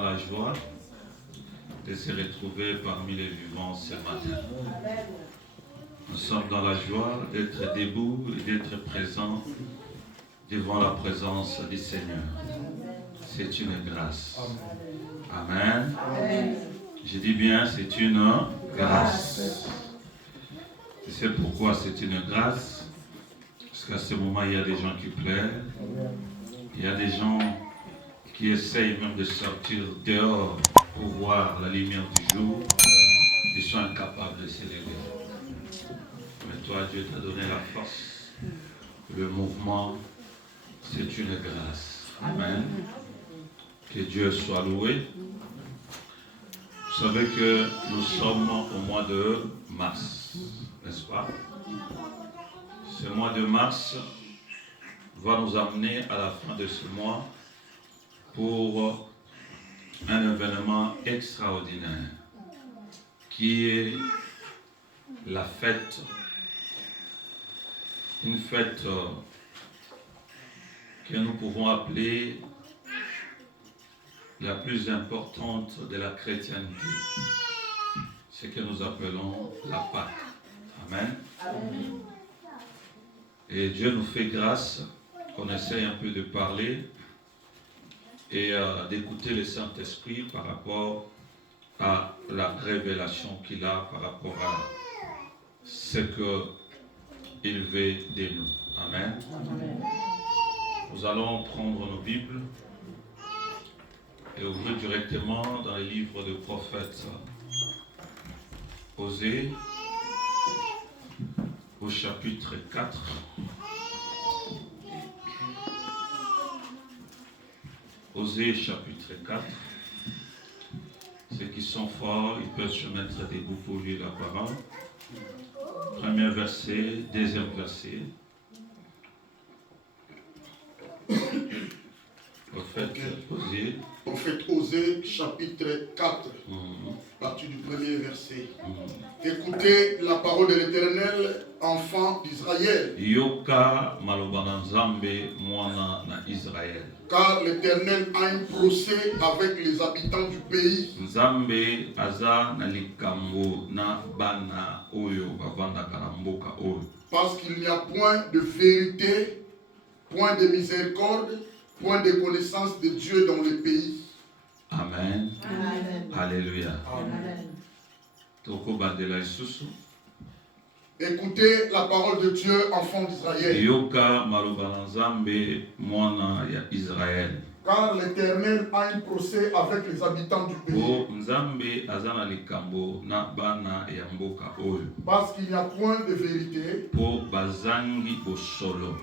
dans la joie de se retrouver parmi les vivants ce matin. Nous sommes dans la joie d'être debout et d'être présents devant la présence du Seigneur. C'est une grâce. Amen. Je dis bien, c'est une grâce. Et c'est pourquoi c'est une grâce. Parce qu'à ce moment, il y a des gens qui pleurent. Il y a des gens qui essayent même de sortir dehors pour voir la lumière du jour. Ils sont incapables de se lever. Mais toi, Dieu t'a donné la force. Le mouvement, c'est une grâce. Amen. Que Dieu soit loué. Vous savez que nous sommes au mois de mars, n'est-ce pas? Ce mois de mars va nous amener à la fin de ce mois pour un événement extraordinaire qui est la fête, une fête que nous pouvons appeler la plus importante de la chrétienté, ce que nous appelons la Pâque. Amen. Et Dieu nous fait grâce qu'on essaye un peu de parler et d'écouter le Saint-Esprit par rapport à la révélation qu'il a par rapport à ce qu'il veut de nous. Amen. Nous allons prendre nos Bibles et ouvrir directement dans les livres de prophètes. Osée, au chapitre 4. Osée, chapitre 4. Ceux qui sont forts, ils peuvent se mettre debout pour lire la parole. Premier verset, deuxième verset. Prophète Osée, chapitre 4, à partir du premier verset. Écoutez la parole de l'Éternel, enfants d'Israël. Car l'Éternel a un procès avec les habitants du pays. Parce qu'il n'y a point de vérité, point de miséricorde, point de connaissance de Dieu dans le pays. Amen. Amen. Alléluia. Amen. Amen. Écoutez la parole de Dieu, enfants d'Israël. Car l'Éternel a un procès avec les habitants du pays. Parce qu'il n'y a point de vérité,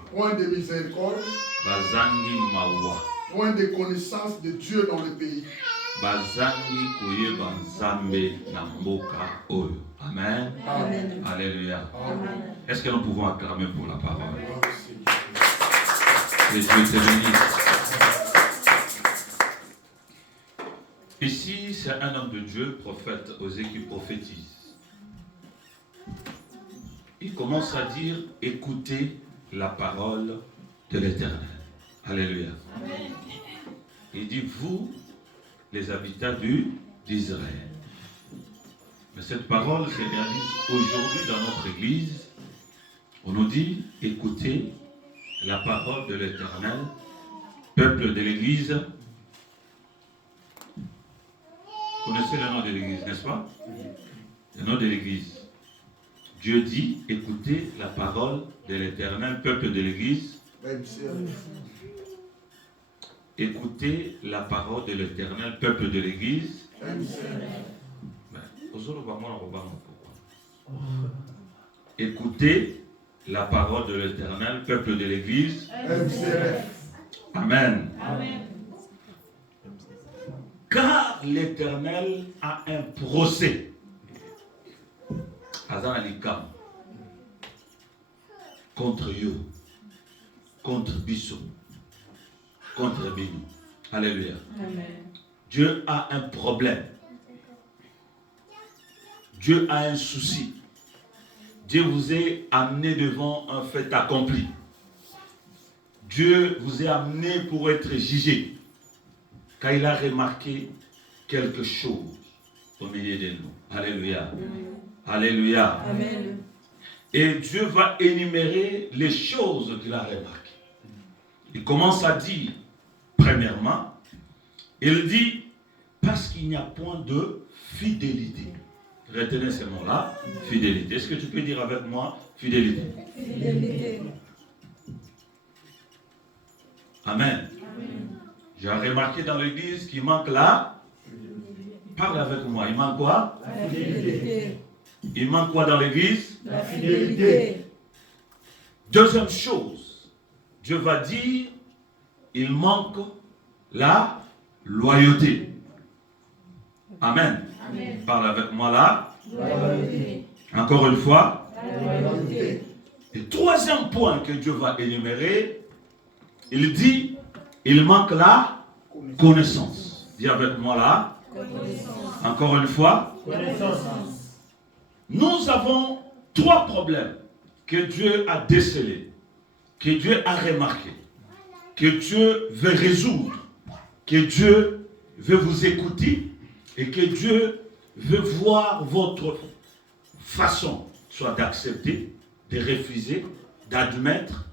point de miséricorde, point de connaissance de Dieu dans le pays. Amen. Amen. Alléluia. Amen. Est-ce que nous pouvons acclamer pour la parole? Que Dieu te bénisse. Ici, c'est un homme de Dieu, prophète Osée, qui prophétise. Il commence à dire, écoutez la parole de l'Éternel. Alléluia. Amen. Il dit, vous, les habitants d'Israël. Mais cette parole se réalise aujourd'hui dans notre église. On nous dit, écoutez la parole de l'Éternel, peuple de l'église. Vous connaissez le nom de l'église, n'est-ce pas? Le nom de l'église. Dieu dit, écoutez la parole de l'Éternel, peuple de l'église. Écoutez la parole de l'Éternel, peuple de l'église. Écoutez la parole de l'Éternel, peuple de l'église. Amen. Amen. Car l'Éternel a un procès. Contre you, contre Bissot, contre Béni. Alléluia. Amen. Dieu a un problème. Dieu a un souci. Dieu vous est amené devant un fait accompli. Dieu vous est amené pour être jugé. car il a remarqué quelque chose au milieu de nous. Alléluia. Alléluia. Amen. Et Dieu va énumérer les choses qu'il a remarquées. Il commence à dire, premièrement, il dit, parce qu'il n'y a point de fidélité. Retenez ce mot-là, fidélité. Est-ce que tu peux dire avec moi, fidélité? Fidélité. Amen. J'ai remarqué dans l'église qu'il manque là. Parle avec moi. Il manque quoi? La fidélité. Il manque quoi dans l'église? La fidélité. Deuxième chose, Dieu va dire, il manque la loyauté. Amen. Amen. Parle avec moi là. Loyauté. Encore une fois. La loyauté. Et troisième point que Dieu va énumérer, il dit, il manque la connaissance. Dis avec moi là. Connaissance. Encore une fois. Connaissance. Nous avons trois problèmes que Dieu a décelés, que Dieu a remarqués, que Dieu veut résoudre, que Dieu veut vous écouter et que Dieu veut voir votre façon, soit d'accepter, de refuser, d'admettre,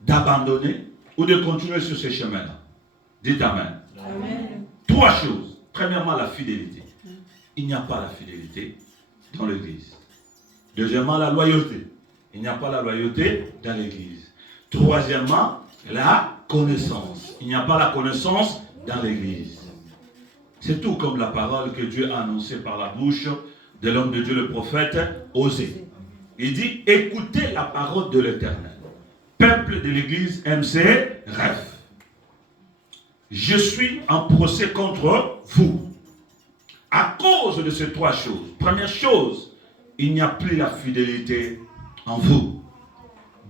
d'abandonner ou de continuer sur ce chemin-là. Dites Amen. Amen. Trois choses. Premièrement, la fidélité. Il n'y a pas la fidélité dans l'église. Deuxièmement, la loyauté. Il n'y a pas la loyauté dans l'église. Troisièmement, la connaissance. Il n'y a pas la connaissance dans l'église. C'est tout comme la parole que Dieu a annoncée par la bouche de l'homme de Dieu, le prophète Osée. Il dit, écoutez la parole de l'Éternel. Peuple de l'église MC, rêve. Je suis en procès contre vous. À cause de ces trois choses. Première chose, il n'y a plus la fidélité en vous.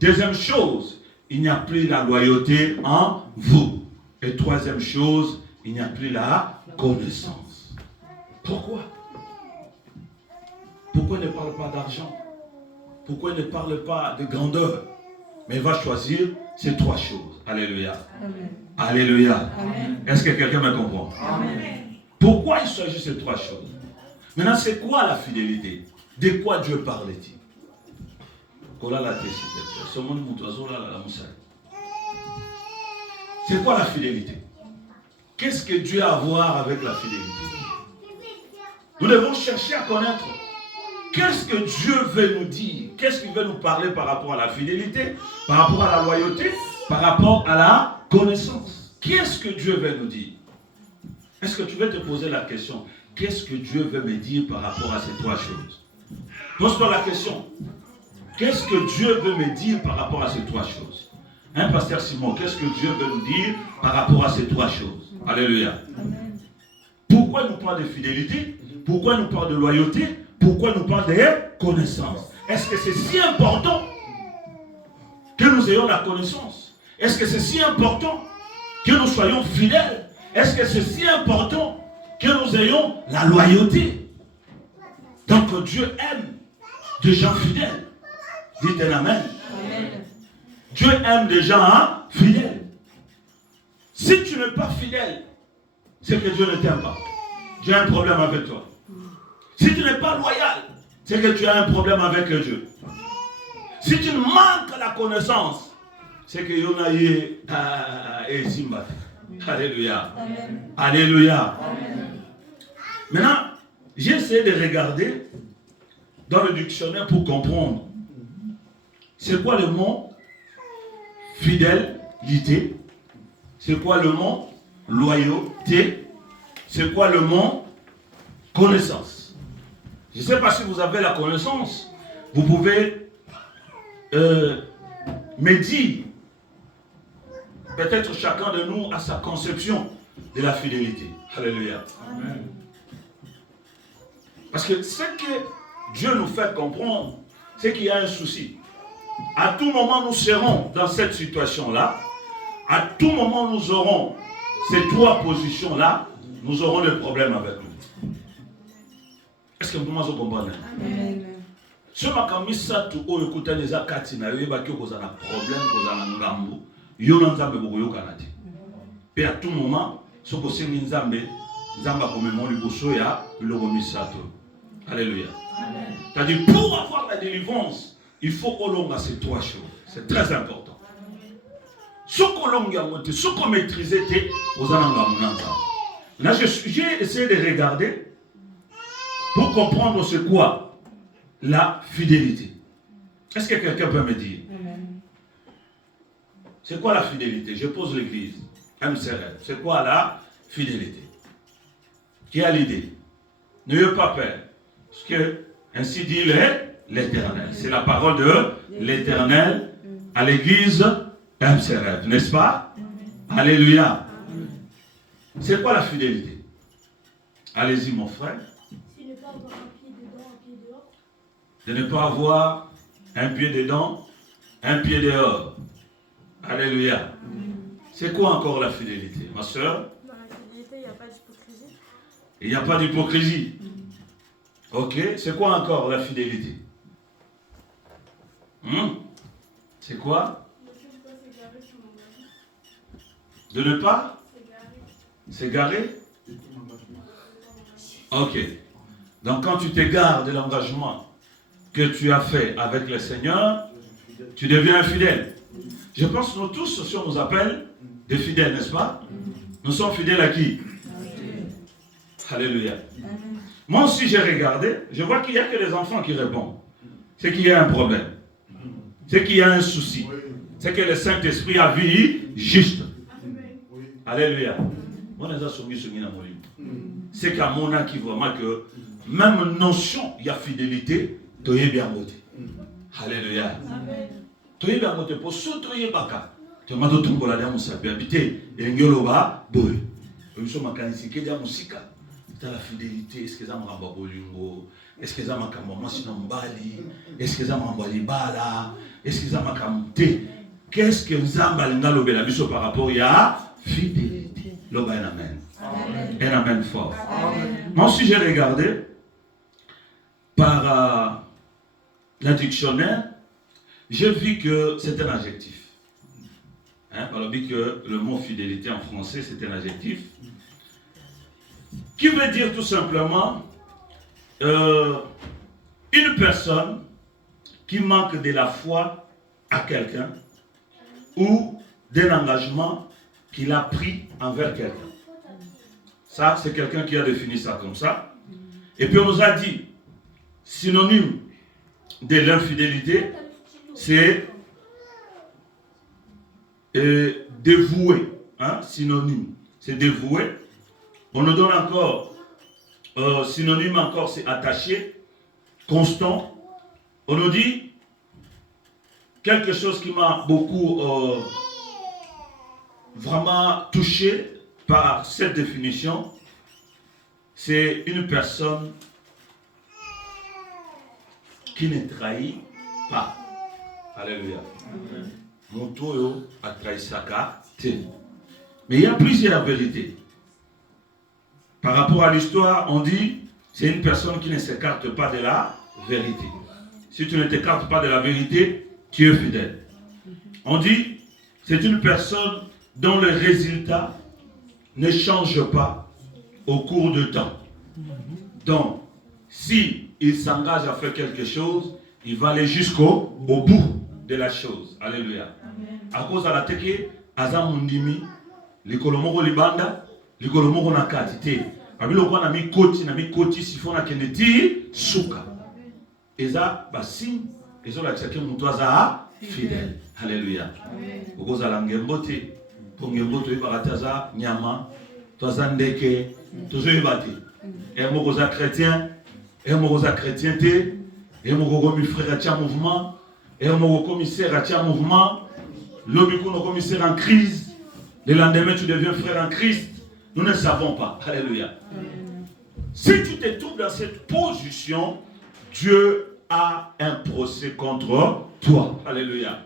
Deuxième chose, il n'y a plus la loyauté en vous. Et troisième chose, il n'y a plus la connaissance. Pourquoi? Pourquoi il ne parle pas d'argent? Pourquoi il ne parle pas de grandeur? Mais il va choisir ces trois choses. Alléluia. Amen. Alléluia. Amen. Est-ce que quelqu'un me comprend? Amen. Pourquoi il choisit ces trois choses? Maintenant, c'est quoi la fidélité? De quoi Dieu parle-t-il? C'est quoi la fidélité? Qu'est-ce que Dieu a à voir avec la fidélité? Nous devons chercher à connaître qu'est-ce que Dieu veut nous dire, qu'est-ce qu'il veut nous parler par rapport à la fidélité, par rapport à la loyauté, par rapport à la connaissance. Qu'est-ce que Dieu veut nous dire? Est-ce que tu veux te poser la question, qu'est-ce que Dieu veut me dire par rapport à ces trois choses? Pose-toi la question. Qu'est-ce que Dieu veut me dire par rapport à ces trois choses? Hein, Pasteur Simon, qu'est-ce que Dieu veut nous dire par rapport à ces trois choses? Alléluia. Amen. Pourquoi il nous parle de fidélité? Pourquoi il nous parle de loyauté? Pourquoi il nous parle de connaissance? Est-ce que c'est si important que nous ayons la connaissance? Est-ce que c'est si important que nous soyons fidèles? Est-ce que c'est si important que nous ayons la loyauté? Donc Dieu aime des gens fidèles. Dites un amen. Amen. Dieu aime des gens fidèles. Si tu n'es pas fidèle, c'est que Dieu ne t'aime pas. J'ai un problème avec toi. Si tu n'es pas loyal, c'est que tu as un problème avec Dieu. Si tu manques la connaissance, c'est que Yonaye et Simba. Alléluia. Amen. Alléluia. Amen. Maintenant, j'ai essayé de regarder dans le dictionnaire pour comprendre. C'est quoi le mot fidélité? C'est quoi le mot loyauté? C'est quoi le mot connaissance? Je ne sais pas si vous avez la connaissance. Vous pouvez me dire, peut-être chacun de nous a sa conception de la fidélité. Alléluia. Amen. Parce que ce que Dieu nous fait comprendre, c'est qu'il y a un souci. À tout moment, nous serons dans cette situation-là. À tout moment, nous aurons ces trois positions-là. Nous aurons des problèmes avec nous. Est-ce que vous comprenez? Amen. Ce makamisa tu o écouter les akati na yoba ki kozana problème kozana ngambo yo na nzambe bokoyoka na te. Et à tout moment, ce que c'est Nzambe, Nzamba comme mon liboso ya logomisato. Alléluia. C'est-à-dire, pour avoir la délivrance, il faut qu'on longue ces trois choses. C'est très important. Ce qu'on longue, ce qu'on maîtrise, c'est aux anangamunanza. Là, j'ai essayé de regarder pour comprendre c'est quoi la fidélité. Est-ce que quelqu'un peut me dire? C'est quoi la fidélité? Je pose l'église. MCRF. C'est quoi la fidélité? Qui a l'idée? N'ayez pas peur. Parce que, ainsi dit l'Éternel. C'est la parole de l'Éternel à l'église MCRF. N'est-ce pas? Alléluia. C'est quoi la fidélité? Allez-y, mon frère. De ne pas avoir un pied dedans, un pied dehors. Alléluia. C'est quoi encore la fidélité, ma soeur? Dans la fidélité, il n'y a pas d'hypocrisie. Il n'y a pas d'hypocrisie. Ok, c'est quoi encore la fidélité? C'est quoi? De ne pas s'égarer? Ok. Donc quand tu t'égares de l'engagement que tu as fait avec le Seigneur, tu deviens infidèle. Je pense que nous tous, si on nous appelle des fidèles, n'est-ce pas? Nous sommes fidèles à qui? Alléluia. Moi aussi j'ai regardé, je vois qu'il n'y a que les enfants qui répondent. C'est qu'il y a un problème. C'est qu'il y a un souci. C'est que le Saint-Esprit a vu juste. Alléluia. C'est qu'à mon âme qui vraiment que même notion, il y a fidélité, tu es bien voté. Alléluia. Tu es bien voté pour surtout y baka. Tu m'as dit que tu as dit habité et ngoloba boy. Nous sommes mécaniciens qui ont musika. C'est la fidélité. Est-ce que ça m'a bolingo? Est-ce que ça m'a kamomasi nambali? Est-ce que ça m'a bala? Est-ce que ça m'a kamté? Qu'est-ce que Nzamba l'ingalo bela biso par rapport à fidélité? Loba un amen. Un amen fort. Moi aussi j'ai regardé par le dictionnaire, j'ai vu que c'est un adjectif. Alors que le mot fidélité en français c'est un adjectif qui veut dire tout simplement une personne qui manque de la foi à quelqu'un ou d'un engagement qu'il a pris envers quelqu'un. Ça, c'est quelqu'un qui a défini ça comme ça. Et puis on nous a dit, synonyme de l'infidélité, c'est dévoué. Synonyme, c'est dévoué. On nous donne encore, synonyme encore, c'est attaché, constant. On nous dit, quelque chose qui m'a beaucoup vraiment touché par cette définition, c'est une personne qui ne trahit pas. Alléluia. Mon toyo a trahi Saka. Mais il y a plusieurs vérités. Par rapport à l'histoire, on dit c'est une personne qui ne s'écarte pas de la vérité. Si tu ne t'écartes pas de la vérité, tu es fidèle. On dit c'est une personne dont le résultat ne change pas au cours du temps. Donc, si il s'engage à faire quelque chose, il va aller jusqu'au bout de la chose. Alléluia. À cause de la teke, azamundimi, likolomoko libanda, likolomoko nakatite. Abiloko na mi koti sifona keneti suka. Eza basim, ezo la tsake mutu aza fidèle. Alléluia. Oko za langembote, pongembote ibarataza nyama, toza ndeke, tozo ibate. Et moko za chrétien, et moko za chrétienté, et moko komi frère atia mouvement, et moko commissaire atia mouvement. L'obiko no commissaire en crise. Le lendemain tu deviens frère en Christ. Nous ne savons pas. Alléluia. Si tu te trouves dans cette position, Dieu a un procès contre toi. Alléluia.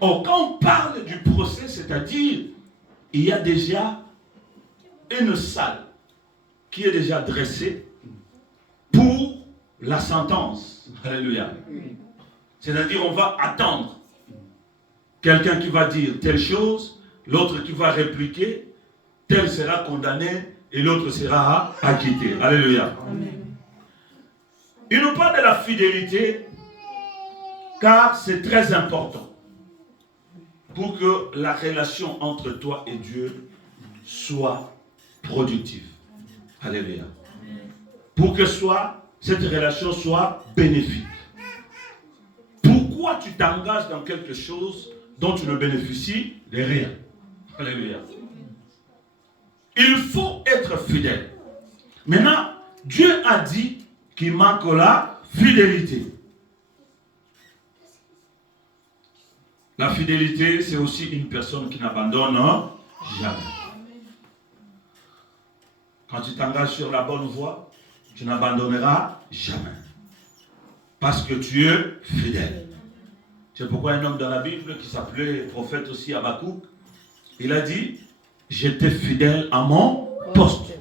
Or, quand on parle du procès, c'est-à-dire, il y a déjà une salle qui est déjà dressée pour la sentence. Alléluia. C'est-à-dire, on va attendre quelqu'un qui va dire telle chose, l'autre qui va répliquer, tel sera condamné et l'autre sera acquitté. Alléluia. Amen. Il nous parle de la fidélité car c'est très important pour que la relation entre toi et Dieu soit productive. Alléluia. Pour que cette relation soit bénéfique. Pourquoi tu t'engages dans quelque chose dont tu ne bénéficies de rien? Alléluia. Il faut être fidèle. Maintenant, Dieu a dit qu'il manque la fidélité. La fidélité, c'est aussi une personne qui n'abandonne jamais. Quand tu t'engages sur la bonne voie, tu n'abandonneras jamais. Parce que tu es fidèle. C'est pourquoi un homme dans la Bible qui s'appelait prophète aussi Habakkuk, il a dit, j'étais fidèle à mon poste.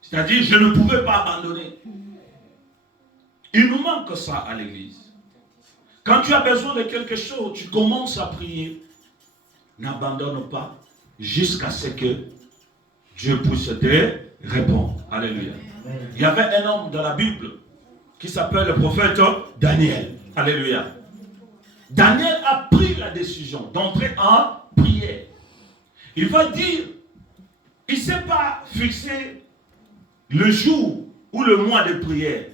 C'est-à-dire, je ne pouvais pas abandonner. Il nous manque ça à l'église. Quand tu as besoin de quelque chose, tu commences à prier. N'abandonne pas jusqu'à ce que Dieu puisse te répondre. Alléluia. Il y avait un homme dans la Bible qui s'appelle le prophète Daniel. Alléluia. Daniel a pris la décision d'entrer en prière. Il va dire, il ne s'est pas fixé le jour ou le mois de prière.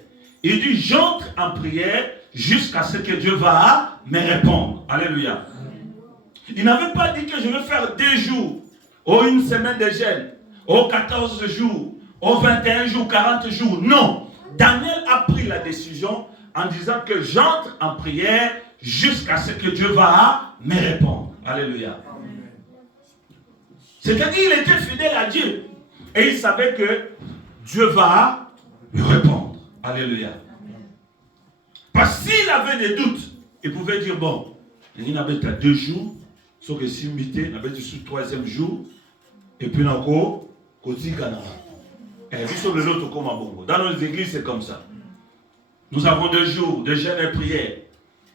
Il dit, j'entre en prière jusqu'à ce que Dieu va me répondre. Alléluia. Il n'avait pas dit que je vais faire 2 jours, ou une semaine de jeûne, ou 14 jours, ou 21 jours, 40 jours. Non. Daniel a pris la décision en disant que j'entre en prière jusqu'à ce que Dieu va me répondre. Alléluia. C'est-à-dire qu'il était fidèle à Dieu. Et il savait que Dieu va lui répondre. Alléluia. Parce qu'il avait des doutes, il pouvait dire, bon, il y a 2 jours, sauf que si il y avait sur le 3e jour, et puis encore, côté Canada. Et puis sur le autre comme à Bongo. Dans nos églises, c'est comme ça. Nous avons 2 jours de jeûne et prière.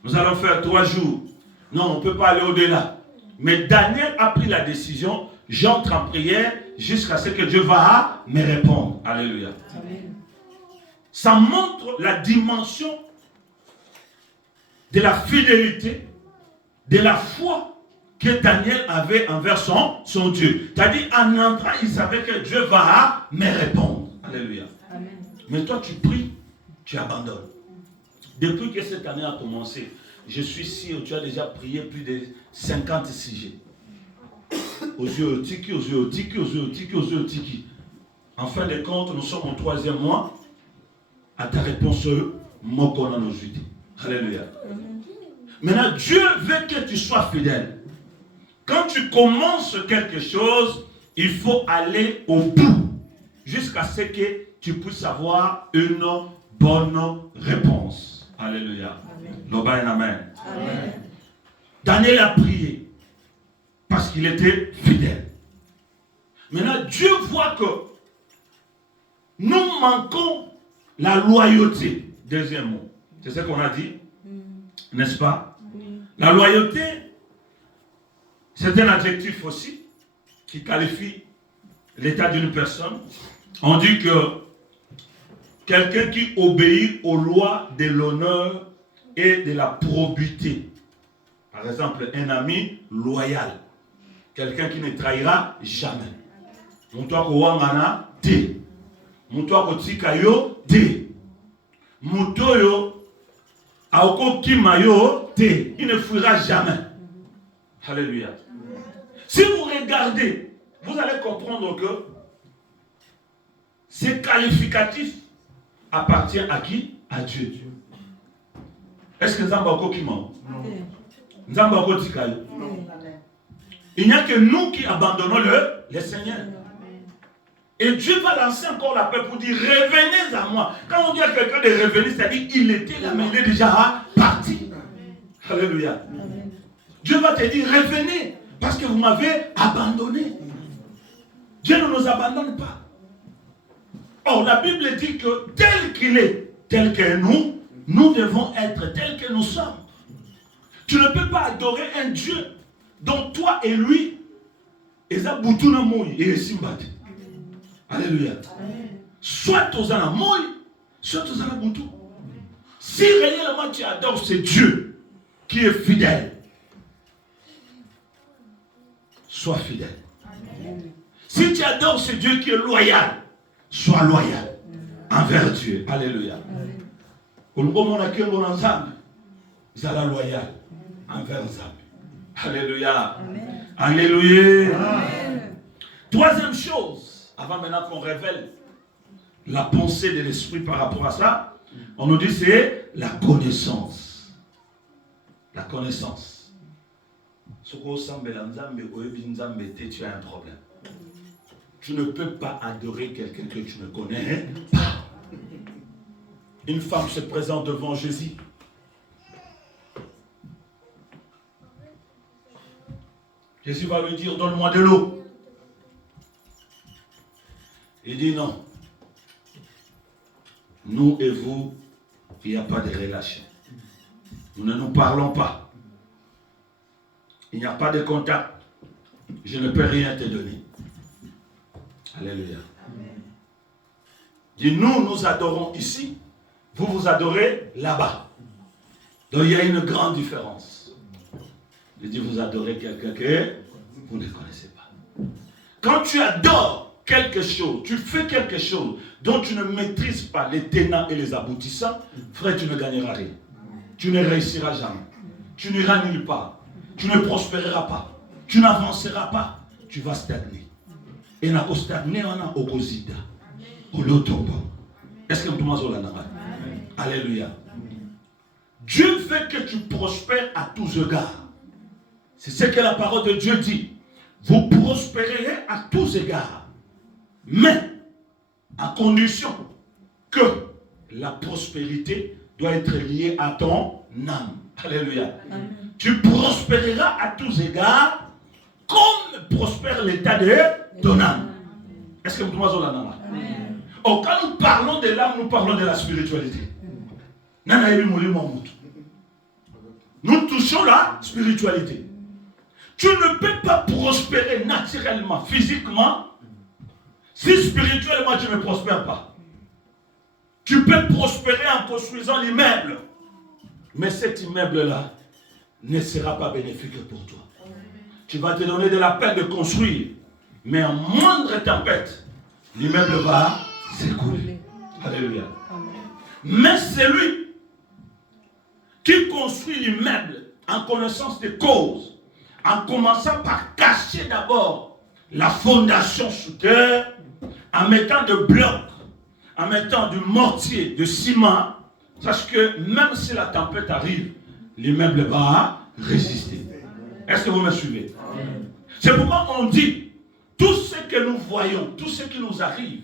Nous allons faire 3 jours. Non, on ne peut pas aller au-delà. Mais Daniel a pris la décision, j'entre en prière jusqu'à ce que Dieu va me répondre. Alléluia. Amen. Ça montre la dimension de la fidélité, de la foi que Daniel avait envers son Dieu. C'est-à-dire, en entrant, il savait que Dieu va me répondre. Alléluia. Amen. Mais toi, tu pries, tu abandonnes. Depuis que cette année a commencé, je suis sûr que tu as déjà prié plus de 50 sujets. Aux yeux tiki, aux yeux tiki, aux yeux tiki, aux yeux tiki. En fin de compte, nous sommes au 3e mois. À ta réponse, mokona nos yeux. Alléluia. Maintenant, Dieu veut que tu sois fidèle. Quand tu commences quelque chose, il faut aller au bout. Jusqu'à ce que tu puisses avoir une bonne réponse. Alléluia. Amen. Amen. Amen. Daniel a prié parce qu'il était fidèle. Maintenant, Dieu voit que nous manquons la loyauté. Deuxième mot. C'est ce qu'on a dit. N'est-ce pas? La loyauté, c'est un adjectif aussi qui qualifie l'état d'une personne. On dit que quelqu'un qui obéit aux lois de l'honneur et de la probité. Par exemple, un ami loyal. Quelqu'un qui ne trahira jamais. Moutoua kouangana te. Moutoua kotikayo te. Moutoyo aoko kimayo te. Il ne fuira jamais. Alléluia. Si vous regardez, vous allez comprendre que ces qualificatifs appartiennent à qui? À Dieu. Est-ce que Nzamba oko kimayo? Non. Nzamba oko tikayo? Non. Il n'y a que nous qui abandonnons le Seigneur. Et Dieu va lancer encore l'appel pour dire revenez à moi. Quand on dit à quelqu'un de revenir, c'est-à-dire il était là, mais il est déjà parti. Alléluia. Dieu va te dire revenez parce que vous m'avez abandonné. Dieu ne nous abandonne pas. Or, la Bible dit que tel qu'il est, tel que nous devons être tels que nous sommes. Tu ne peux pas adorer un Dieu dont toi et lui, eza butu na moi et esimba te. Alléluia. Soit aux la moi, soit aux la butu. Si réellement tu adores ce Dieu qui est fidèle, sois fidèle. Si tu adores ce Dieu qui est loyal, sois loyal envers Dieu. Alléluia. Zala loyal envers Nzambe. Alléluia. Alléluia. Troisième chose, avant maintenant qu'on révèle la pensée de l'esprit par rapport à ça, on nous dit c'est la connaissance. La connaissance. Tu as un problème. Tu ne peux pas adorer quelqu'un que tu ne connais pas. Une femme se présente devant Jésus. Jésus va lui dire, donne-moi de l'eau. Il dit non. Nous et vous, il n'y a pas de relation. Nous ne nous parlons pas. Il n'y a pas de contact. Je ne peux rien te donner. Alléluia. Il dit, nous adorons ici. Vous vous adorez là-bas. Donc il y a une grande différence. Il dit, vous adorez quelqu'un que vous ne connaissez pas. Quand tu adores quelque chose, tu fais quelque chose dont tu ne maîtrises pas les tenants et les aboutissants, frère, tu ne gagneras rien. Tu ne réussiras jamais. Tu n'iras nulle part. Tu ne prospéreras pas. Tu n'avanceras pas. Tu vas stagner. Et na stagner on a opposite. Au lotombo. Est-ce que tu m'as dit? Alléluia. Dieu veut que tu prospères à tous égards. C'est ce que la parole de Dieu dit. Vous prospérerez à tous égards. Mais à condition que la prospérité doit être liée à ton âme. Alléluia. Amen. Tu prospéreras à tous égards comme prospère l'état de ton âme. Est-ce que vous m'avez dit? Oh, quand nous parlons de l'âme, nous parlons de la spiritualité. Nous touchons la spiritualité. Tu ne peux pas prospérer naturellement, physiquement, si spirituellement tu ne prospères pas. Tu peux prospérer en construisant l'immeuble, mais cet immeuble-là ne sera pas bénéfique pour toi. Tu vas te donner de la peine de construire, mais en moindre tempête, l'immeuble va s'écouler. Alléluia. Mais celui qui construit l'immeuble en connaissance des causes, en commençant par cacher d'abord la fondation sous terre, en mettant de blocs, en mettant du mortier, de ciment, sache que même si la tempête arrive, l'immeuble va résister. Est-ce que vous me suivez? C'est pourquoi on dit, tout ce que nous voyons, tout ce qui nous arrive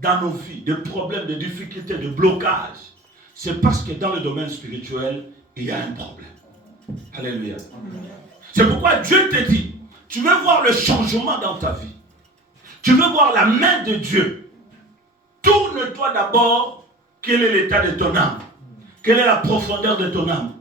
dans nos vies, de problèmes, de difficultés, de blocages, c'est parce que dans le domaine spirituel, il y a un problème. Alléluia. C'est pourquoi Dieu te dit, tu veux voir le changement dans ta vie. Tu veux voir la main de Dieu. Tourne-toi d'abord, quel est l'état de ton âme? Quelle est la profondeur de ton âme?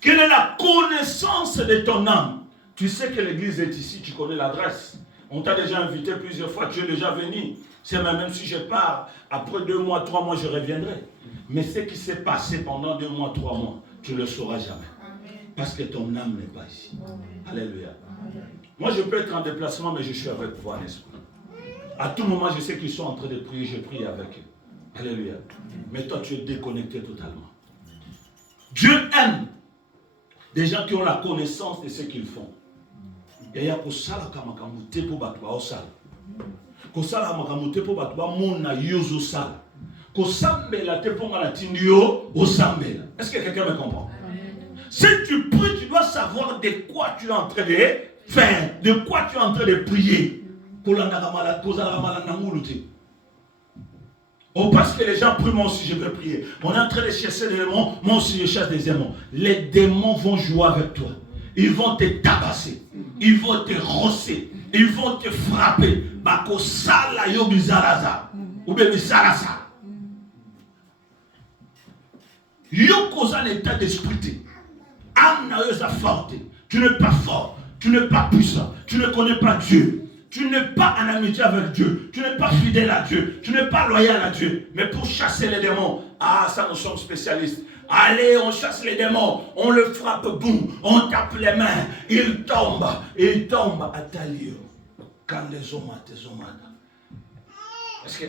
Quelle est la connaissance de ton âme? Tu sais que l'église est ici, tu connais l'adresse. On t'a déjà invité plusieurs fois, tu es déjà venu. C'est même si je pars, après 2 mois, 3 mois, je reviendrai. Mais ce qui s'est passé pendant 2 mois, 3 mois, tu ne le sauras jamais. Parce que ton âme n'est pas ici. Alléluia. Moi, je peux être en déplacement, mais je suis avec vous en esprit. À tout moment, je sais qu'ils sont en train de prier, je prie avec eux. Alléluia. Mais toi, tu es déconnecté totalement. Dieu aime des gens qui ont la connaissance de ce qu'ils font. Et il y a pour ça que pour battre au sale. Ko sala makamote po batba mona yozo sala. Ko sambela te ponga la tindio au sambela. Est-ce que quelqu'un me comprend? Si tu pries, tu dois savoir de quoi tu es en train de faire, de quoi tu es en train de prier. Oh, parce que les gens prient, moi aussi je veux prier. On est en train de chasser des démons, moi aussi je chasse des démons. Les démons vont jouer avec toi. Ils vont te tabasser. Ils vont te rosser. Ils vont te frapper. Bako sala yo bizaraza. Ou bien bizarasa. Yo cause un état d'esprit. Âme na yo za forte. Tu n'es pas fort. tu n'es pas puissant, tu ne connais pas Dieu. Tu n'es pas en amitié avec Dieu, tu n'es pas fidèle à Dieu, tu n'es pas loyal à Dieu. Mais pour chasser les démons, ça nous sommes spécialistes. Allez, on chasse les démons, on le frappe, boum, on tape les mains, il tombe à Talio. Quand les hommes est-ce que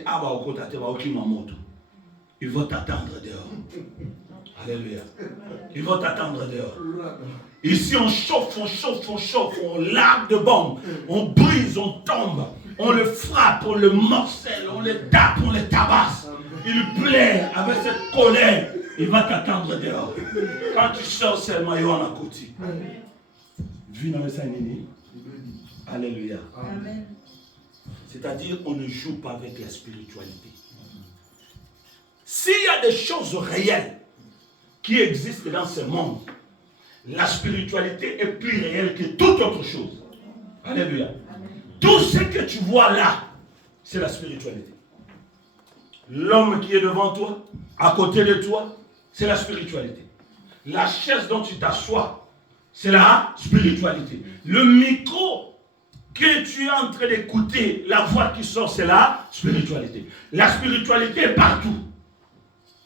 ils vont t'attendre dehors. Alléluia. Ils vont t'attendre dehors. Ici, on chauffe, on largue de bombes, on brise, on tombe, on le frappe, on le morcelle, on le tape, on le tabasse. Il plaît avec cette colère. Il va t'attendre dehors. Quand tu sors seulement, il va en côté. Alléluia. Amen. C'est-à-dire, on ne joue pas avec la spiritualité. S'il y a des choses réelles qui existent dans ce monde, la spiritualité est plus réelle que toute autre chose. Alléluia. Tout ce que tu vois là, c'est la spiritualité. L'homme qui est devant toi, à côté de toi, c'est la spiritualité. La chaise dont tu t'assois, c'est la spiritualité. Le micro que tu es en train d'écouter, la voix qui sort, c'est la spiritualité. La spiritualité est partout.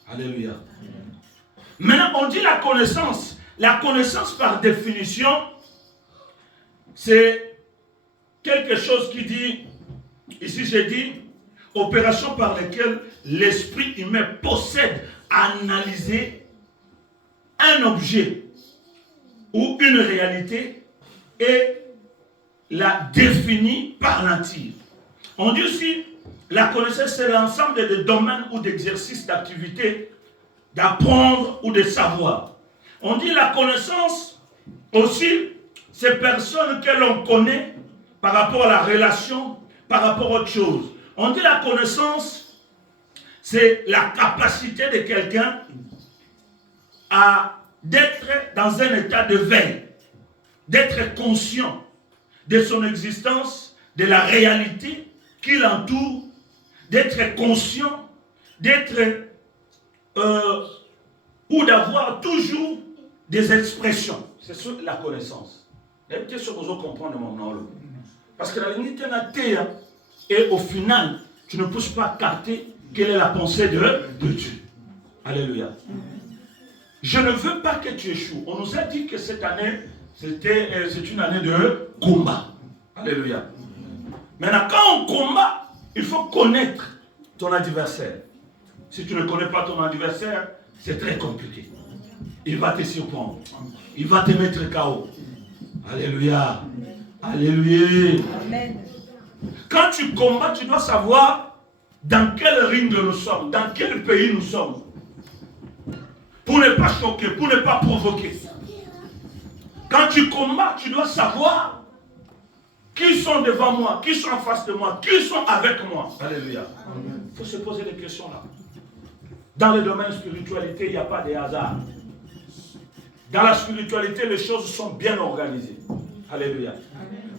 Alléluia. Maintenant, on dit la connaissance. La connaissance, par définition, c'est quelque chose qui dit, ici j'ai dit, opération par laquelle l'esprit humain possède à analyser un objet ou une réalité et la définit par l'entier. On dit aussi, la connaissance, c'est l'ensemble des domaines ou d'exercices d'activité, d'apprendre ou de savoir. On dit la connaissance aussi, c'est personnes que l'on connaît par rapport à la relation, par rapport à autre chose. On dit la connaissance, c'est la capacité de quelqu'un d'être dans un état de veille, d'être conscient de son existence, de la réalité qui l'entoure, d'être conscient, d'être ou d'avoir toujours des expressions. C'est ça la connaissance. Et ce que vous comprenez maintenant. Parce que la limite est la terre et au final, tu ne peux pas capter quelle est la pensée de Dieu. Alléluia. Je ne veux pas que tu échoues. On nous a dit que cette année, c'est une année de combat. Alléluia. Maintenant, quand on combat, il faut connaître ton adversaire. Si tu ne connais pas ton adversaire, c'est très compliqué. Il va te surprendre. Il va te mettre KO. Alléluia. Alléluia. Amen. Quand tu combats, tu dois savoir dans quel ring nous sommes, dans quel pays nous sommes. Pour ne pas choquer, pour ne pas provoquer. Quand tu combats, tu dois savoir qui sont devant moi, qui sont en face de moi, qui sont avec moi. Alléluia. Il faut se poser des questions là. Dans le domaine de spiritualité, il n'y a pas de hasard. Dans la spiritualité, les choses sont bien organisées. Alléluia.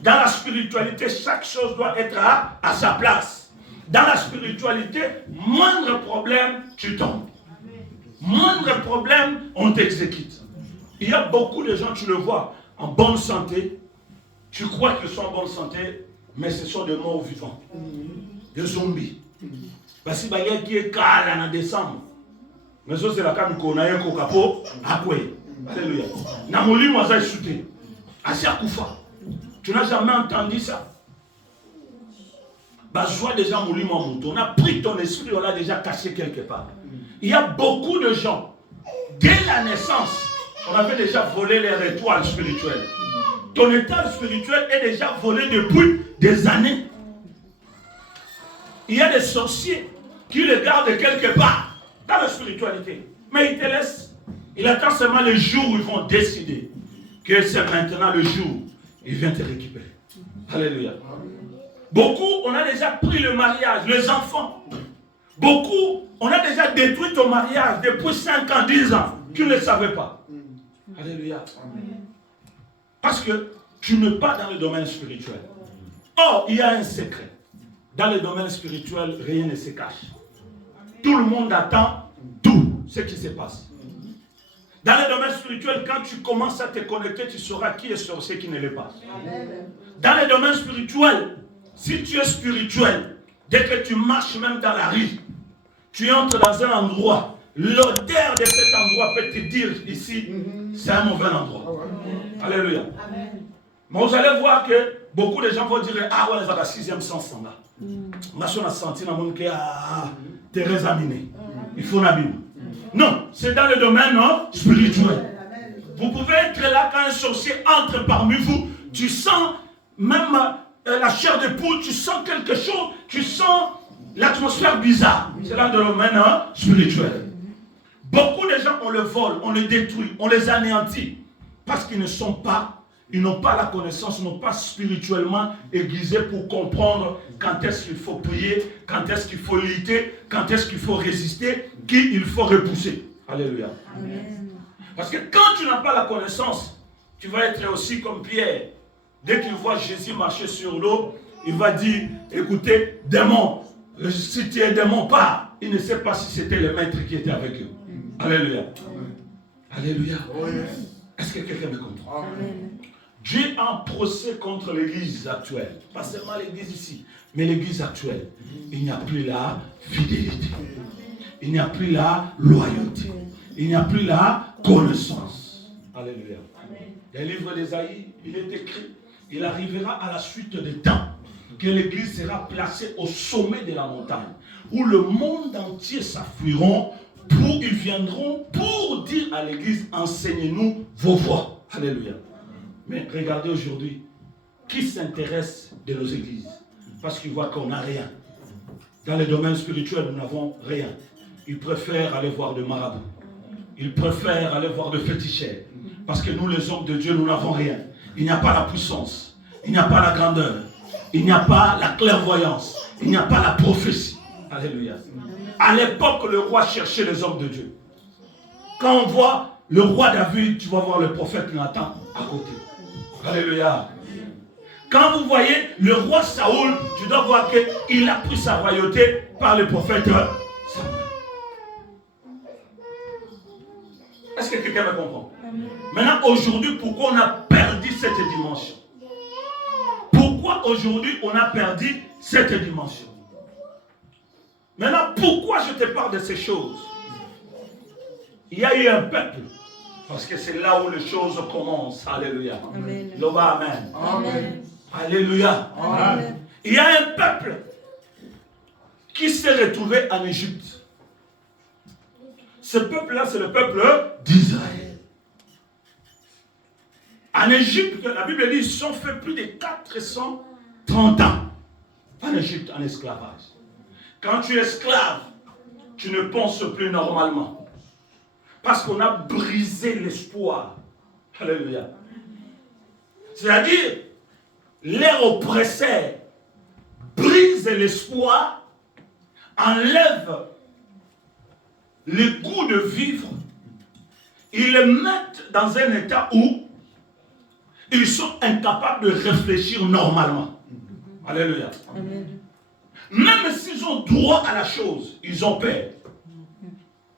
Dans la spiritualité, chaque chose doit être à sa place. Dans la spiritualité, moindre problème, tu tombes. Moindre problème, on t'exécute. Il y a beaucoup de gens, tu le vois, en bonne santé. Tu crois qu'ils sont en bonne santé, mais ce sont des morts vivants. Des zombies. Parce qu'il y a qui est calme en décembre. Mais ça, c'est la cam qu'on a un cocapo à quoi. Alléluia. Namoli Moisa est shooté. Assez à Koufa. Tu n'as jamais entendu ça. Bazoua déjà mouli mon on a pris ton esprit, on l'a déjà caché quelque part. Il y a beaucoup de gens, dès la naissance, on avait déjà volé leur étoile spirituelle. Ton état spirituel est déjà volé depuis des années. Il y a des sorciers qui le gardent quelque part dans la spiritualité. Mais ils te laissent. Il attend seulement le jour où ils vont décider que c'est maintenant le jour où il vient te récupérer. Alléluia. Beaucoup, on a déjà pris le mariage, les enfants. Beaucoup, on a déjà détruit ton mariage depuis 5 ans, 10 ans. Tu ne le savais pas. Alléluia. Parce que tu n'es pas dans le domaine spirituel. Or, il y a un secret. Dans le domaine spirituel, rien ne se cache. Tout le monde attend tout ce qui se passe. Dans le domaine spirituel, quand tu commences à te connecter, tu sauras qui est sorcier et qui ne l'est pas. Amen. Dans le domaine spirituel, si tu es spirituel, dès que tu marches même dans la rue, tu entres dans un endroit, l'odeur de cet endroit peut te dire ici, c'est un mauvais endroit. Alléluia. Amen. Mais vous allez voir que beaucoup de gens vont dire, ah ouais, ça va 6e sens là. Moi, on a senti dans le monde que Thérèse a miné. Il faut la Bible. Non, c'est dans le domaine spirituel. Vous pouvez être là quand un sorcier entre parmi vous, tu sens même la chair de poule, tu sens quelque chose, tu sens l'atmosphère bizarre. C'est dans le domaine spirituel. Beaucoup de gens, on le vole, on les détruit, on les anéantit parce qu'ils ne sont pas, ils n'ont pas la connaissance, ils n'ont pas spirituellement aiguisé pour comprendre quand est-ce qu'il faut prier, quand est-ce qu'il faut lutter, quand est-ce qu'il faut résister, qui il faut repousser. Alléluia. Amen. Parce que quand tu n'as pas la connaissance, tu vas être aussi comme Pierre. Dès qu'il voit Jésus marcher sur l'eau, il va dire, écoutez, démon, si tu es démon, pars. Il ne sait pas si c'était le maître qui était avec eux. Alléluia. Alléluia. Est-ce que quelqu'un me comprend? Amen. Dieu a un procès contre l'église actuelle. Pas seulement l'église ici, mais l'église actuelle. Il n'y a plus la fidélité. Il n'y a plus la loyauté. Il n'y a plus la connaissance. Alléluia. Dans le livre d'Ésaïe, il est écrit, il arrivera à la suite des temps que l'église sera placée au sommet de la montagne, où le monde entier s'afflueront, ils viendront pour dire à l'église, enseignez-nous vos voies. Alléluia. Mais regardez aujourd'hui, qui s'intéresse de nos églises? Parce qu'ils voient qu'on n'a rien. Dans le domaine spirituel, nous n'avons rien. Ils préfèrent aller voir de marabouts. Ils préfèrent aller voir de féticheurs. Parce que nous, les hommes de Dieu, nous n'avons rien. Il n'y a pas la puissance. Il n'y a pas la grandeur. Il n'y a pas la clairvoyance. Il n'y a pas la prophétie. Alléluia. À l'époque, le roi cherchait les hommes de Dieu. Quand on voit le roi David, tu vas voir le prophète Nathan à côté. Alléluia. Quand vous voyez le roi Saoul, tu dois voir qu'il a pris sa royauté par le prophète Samuel. Est-ce que quelqu'un me comprend? Maintenant, aujourd'hui, pourquoi on a perdu cette dimension? Pourquoi aujourd'hui on a perdu cette dimension? Maintenant, pourquoi je te parle de ces choses? Il y a eu un peuple. Parce que c'est là où les choses commencent. Alléluia. Amen. Amen. Amen. Alléluia. Amen. Il y a un peuple qui s'est retrouvé en Égypte. Ce peuple-là, c'est le peuple d'Israël. En Égypte, la Bible dit, ils sont fait plus de 430 ans en Égypte, en esclavage. Quand tu es esclave, tu ne penses plus normalement. Parce qu'on a brisé l'espoir. Alléluia. C'est-à-dire, les oppresseurs brisent l'espoir, enlèvent le goût de vivre, ils les mettent dans un état où ils sont incapables de réfléchir normalement. Alléluia. Amen. Même s'ils ont droit à la chose, ils ont peur.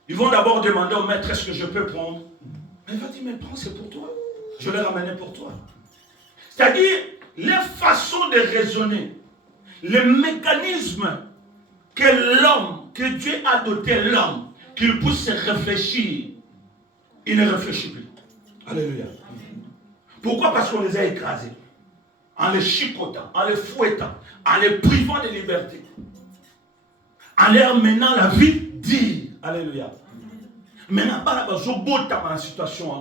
Ils vont d'abord demander au maître, est-ce que je peux prendre? Mais il va dire, mais prends, c'est pour toi. Je vais ramener pour toi. C'est-à-dire, les façons de raisonner, les mécanismes que l'homme, que Dieu a doté l'homme, qu'il puisse réfléchir, il ne réfléchit plus. Alléluia. Pourquoi? Parce qu'on les a écrasés. En les chicotant, en les fouettant, en les privant de liberté. En leur menant la vie dire. Alléluia. Maintenant, dans la situation,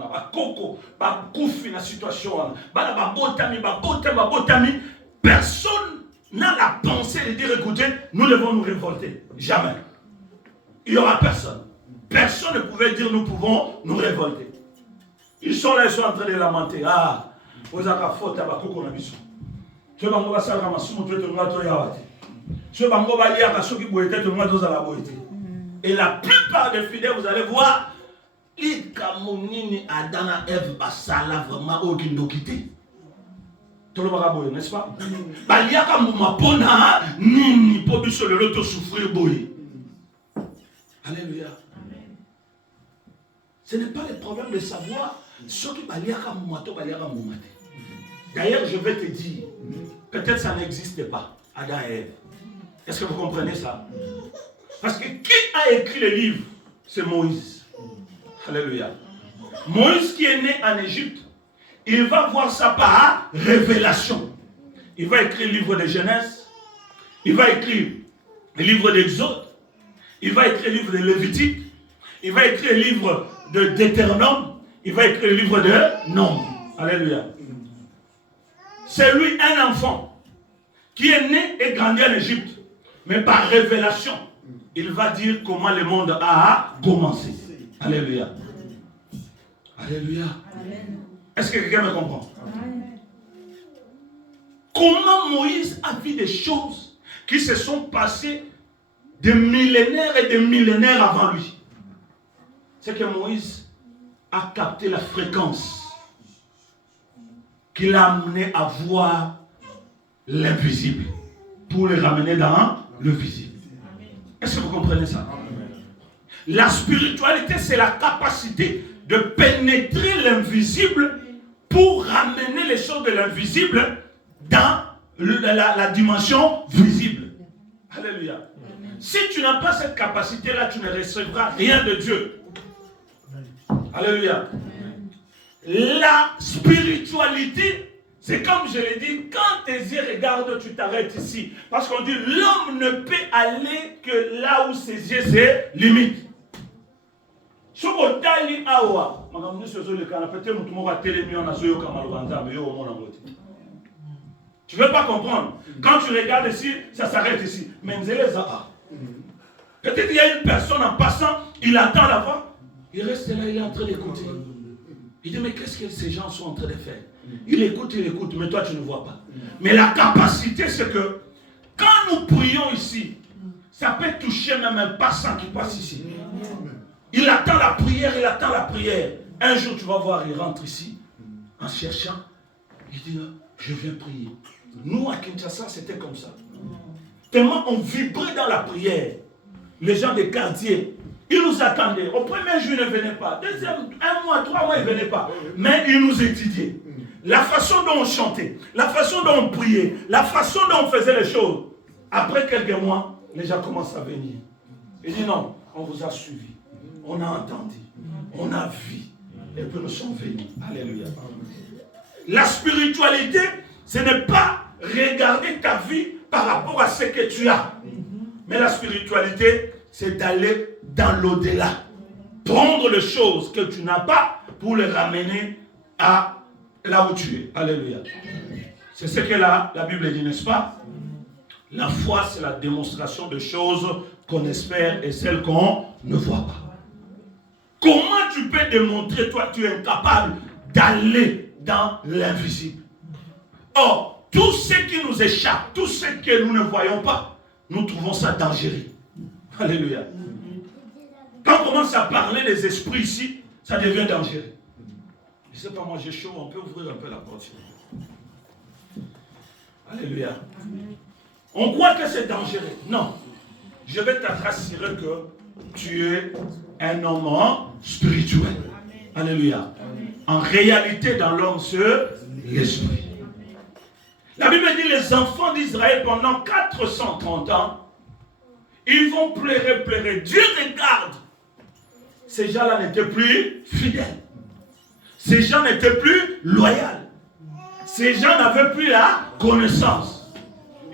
personne n'a la pensée de dire, écoutez, nous devons nous révolter. Jamais. Il n'y aura personne. Personne ne pouvait dire, nous pouvons nous révolter. Ils sont là, ils sont en train de lamenter. Ah, vous avez faute à Bakoko na biso. Tu vas me faire un massimo, tu vas te faire tu vas me faire un massimo, tu vas te faire et la plupart des fidèles, vous allez voir, les Kamonini Adana Eve Basala vraiment au Kindokité. Tout le monde n'est-ce pas? Baliaka Moumapona, Nini, Pobiso, le loto souffrir boy. Alléluia. Ce n'est pas le problème de savoir ce qui va lire comme moto, va lire comme moumate. D'ailleurs, je vais te dire, peut-être ça n'existe pas, Adam et Ève. Est-ce que vous comprenez ça? Parce que qui a écrit le livre? C'est Moïse. Alléluia. Moïse qui est né en Égypte, il va voir ça par révélation. Il va écrire le livre de Genèse, il va écrire le livre d'Exode, il va écrire le livre de Lévitique, il va écrire le livre de Deutéronome, il va écrire le livre de Nombre. Alléluia. C'est lui un enfant qui est né et grandi en Égypte, mais par révélation, il va dire comment le monde a commencé. Alléluia. Alléluia. Est-ce que quelqu'un me comprend? Comment Moïse a vu des choses qui se sont passées des millénaires et des millénaires avant lui? C'est que Moïse a capté la fréquence qui l'a amené à voir l'invisible pour le ramener dans le visible. Est-ce que vous comprenez ça? La spiritualité, c'est la capacité de pénétrer l'invisible pour ramener les choses de l'invisible dans la dimension visible. Alléluia. Si tu n'as pas cette capacité-là, tu ne recevras rien de Dieu. Alléluia. La spiritualité, c'est comme je l'ai dit, quand tes yeux regardent, tu t'arrêtes ici. Parce qu'on dit, l'homme ne peut aller que là où ses yeux se limitent. Tu ne veux pas comprendre. Quand tu regardes ici, ça s'arrête ici. Mais peut-être qu'il y a une personne en passant, il attend la voix. Il reste là, il est en train d'écouter. Il dit, mais qu'est-ce que ces gens sont en train de faire? Il écoute, mais toi tu ne vois pas. Mais la capacité, c'est que quand nous prions ici, ça peut toucher même un passant qui passe ici. Il attend la prière, Un jour, tu vas voir, il rentre ici, en cherchant. Il dit, je viens prier. Nous, à Kinshasa, c'était comme ça. Tellement on vibrait dans la prière. Les gens des quartiers, ils nous attendaient. Au premier jour, ils ne venaient pas. Deuxième, 1 mois, 3 mois, ils ne venaient pas. Mais ils nous étudiaient. La façon dont on chantait, la façon dont on priait, la façon dont on faisait les choses. Après quelques mois, les gens commencent à venir. Ils disent non, on vous a suivi. On a entendu. On a vu. Et puis nous sommes venus. Alléluia. La spiritualité, ce n'est pas regarder ta vie par rapport à ce que tu as. Mais la spiritualité, c'est d'aller dans l'au-delà. Prendre les choses que tu n'as pas pour les ramener à là où tu es. Alléluia. C'est ce que la Bible dit, n'est-ce pas? La foi, c'est la démonstration de choses qu'on espère et celles qu'on ne voit pas. Comment tu peux démontrer, toi, tu es incapable d'aller dans l'invisible? Or, tout ce qui nous échappe, tout ce que nous ne voyons pas, nous trouvons ça dangereux. Alléluia. Quand on commence à parler des esprits ici, ça devient dangereux. Je ne sais pas, moi j'ai chaud, on peut ouvrir un peu la porte. Alléluia. On croit que c'est dangereux. Non. Je vais te rassurer que tu es un homme spirituel. Alléluia. En réalité, dans l'homme, c'est l'esprit. La Bible dit les enfants d'Israël pendant 430 ans, ils vont pleurer. Dieu regarde. Ces gens-là n'étaient plus fidèles. Ces gens n'étaient plus loyaux. Ces gens n'avaient plus la connaissance.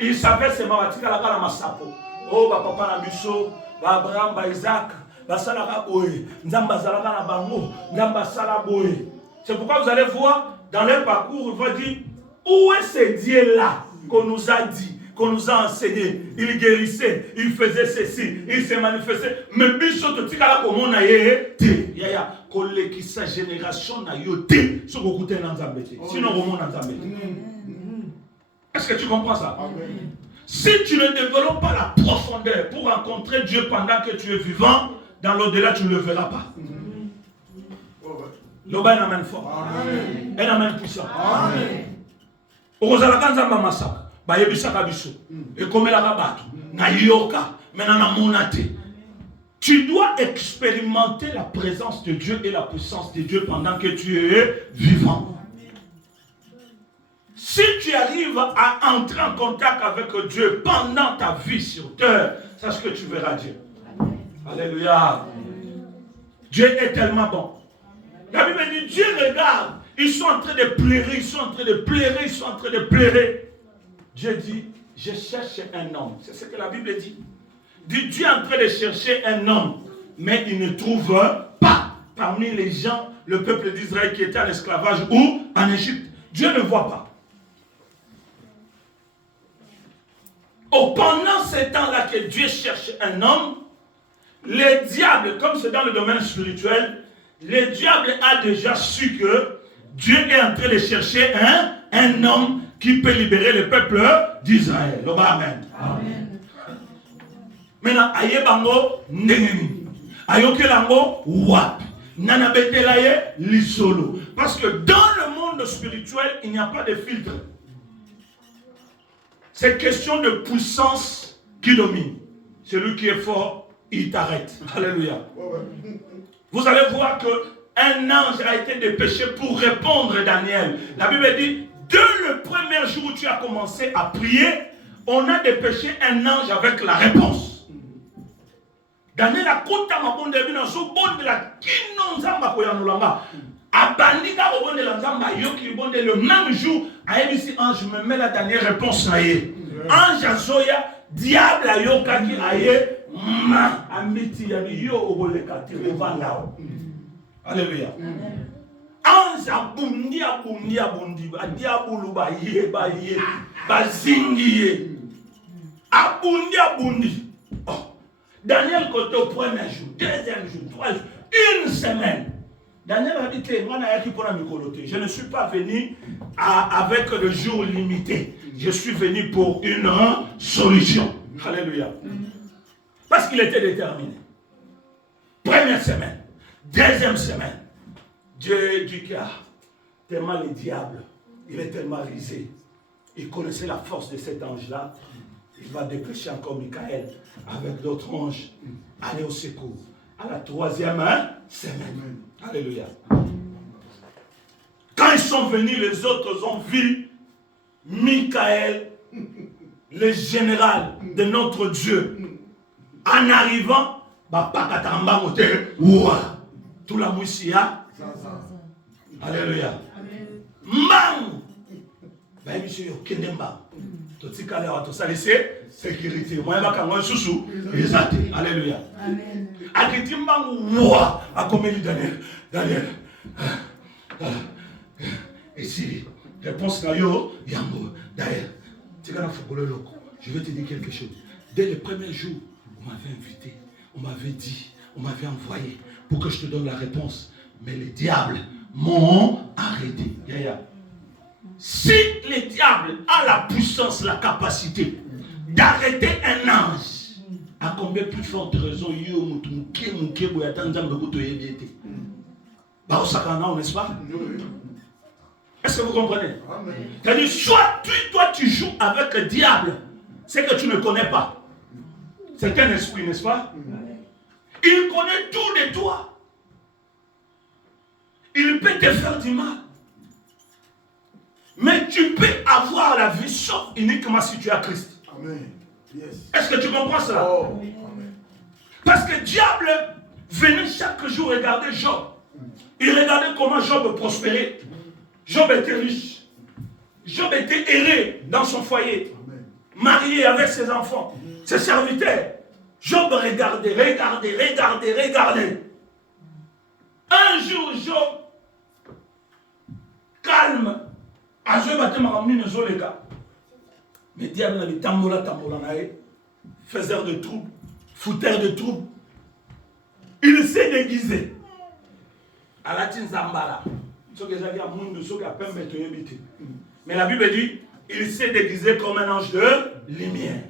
Ils savaient c'est Maratika la gala masapo. Oh, papa na biso, Abraham, Isaac, Basalaka boye, Nzamba Zalaka na bango, Nzamba Sala boye. C'est pourquoi vous allez voir dans leur parcours, il va dire où est ce Dieu-là qu'on nous a dit, qu'on nous a enseigné? Il guérissait, il faisait ceci, il se manifestait. Mais biso to tikala comme on a été. Yaya, koleki sa génération na yote. So kokute na Nzambe. Sinon comment na Nzambe? Est-ce que tu comprends ça? Amen. Si tu ne développes pas la profondeur pour rencontrer Dieu pendant que tu es vivant, dans l'au-delà, tu ne le verras pas. L'Oba est un amène fort. Elle amène puissant. Ozalaka nzamba masaka. Bayebisaka biso. Et comme la rabato. Na yoka. Maintenant na monate. Tu dois expérimenter la présence de Dieu et la puissance de Dieu pendant que tu es vivant. Si tu arrives à entrer en contact avec Dieu pendant ta vie sur terre, sache que tu verras Dieu. Alléluia. Dieu est tellement bon. La Bible dit, Dieu regarde. Ils sont en train de pleurer, ils sont en train de pleurer, ils sont en train de pleurer. Dieu dit, je cherche un homme. C'est ce que la Bible dit. Dieu est en train de chercher un homme, mais il ne trouve pas parmi les gens, le peuple d'Israël qui était en esclavage ou en Égypte. Dieu ne voit pas. Pendant ce temps-là que Dieu cherche un homme, les diables, comme c'est dans le domaine spirituel, le diable a déjà su que Dieu est en train de chercher un homme qui peut libérer le peuple d'Israël. Amen. Amen. Maintenant, aye bango ndengeni. Ayoke lango wap. Nana betelaye lisolo. Parce que dans le monde spirituel, il n'y a pas de filtre. C'est question de puissance qui domine. Celui qui est fort, il t'arrête. Alléluia. Vous allez voir qu'un ange a été dépêché pour répondre à Daniel. La Bible dit, dès le premier jour où tu as commencé à prier, on a dépêché un ange avec la réponse. Daniel a kota mabonde bina so bonde la kino nzamba koyanulanga. Abandika bonde la nzamba yoki bonde le même jour a dit ange me met la dernière réponse na ye. Ange azoya diable ayoka ki aye ma amiti ya yo oboleka te ovandao. Alléluia. Ange abundi adiabulu ba ye bazingi abundi. Daniel côté au premier jour, deuxième jour, troisième jour, une semaine. Daniel a dit, je ne suis pas venu avec le jour limité. Je suis venu pour une solution. Alléluia. Parce qu'il était déterminé. Première semaine, deuxième semaine, Dieu dit que tellement le diable, il est tellement risé. Il connaissait la force de cet ange-là. Il va dépêcher encore Michael avec d'autres anges, aller au secours. À la troisième semaine. Alléluia. Quand ils sont venus, les autres ont vu Michael, le général de notre Dieu. En arrivant, tout la moussia. Alléluia. Mbang. Sécurité. Alléluia. Daniel. Et si, réponse na yo, yango. D'ailleurs, je vais te dire quelque chose. Dès le premier jour, on m'avait invité, on m'avait dit, on m'avait envoyé pour que je te donne la réponse. Mais les diables m'ont arrêté. Si le diable a la puissance, la capacité d'arrêter un ange, à combien plus forte raison n'est-ce pas? Est-ce que vous comprenez? C'est-à-dire, soit toi tu joues avec le diable, c'est que tu ne connais pas. C'est un esprit, n'est-ce pas? Il connaît tout de toi. Il peut te faire du mal. Mais tu peux avoir la vie sauf uniquement si tu as Christ. Amen. Yes. Est-ce que tu comprends cela? Oh. Amen. Parce que le diable venait chaque jour regarder Job. Il regardait comment Job prospérait. Job était riche. Job était erré dans son foyer. Amen. Marié avec ses enfants, ses serviteurs. Job regardait. Un jour, Job, calme. Mais diable n'avait tambola faiseur de troubles, fouteur de troubles. Il s'est déguisé. À la Tinzambala. Mais la Bible dit, il s'est déguisé comme un ange de lumière.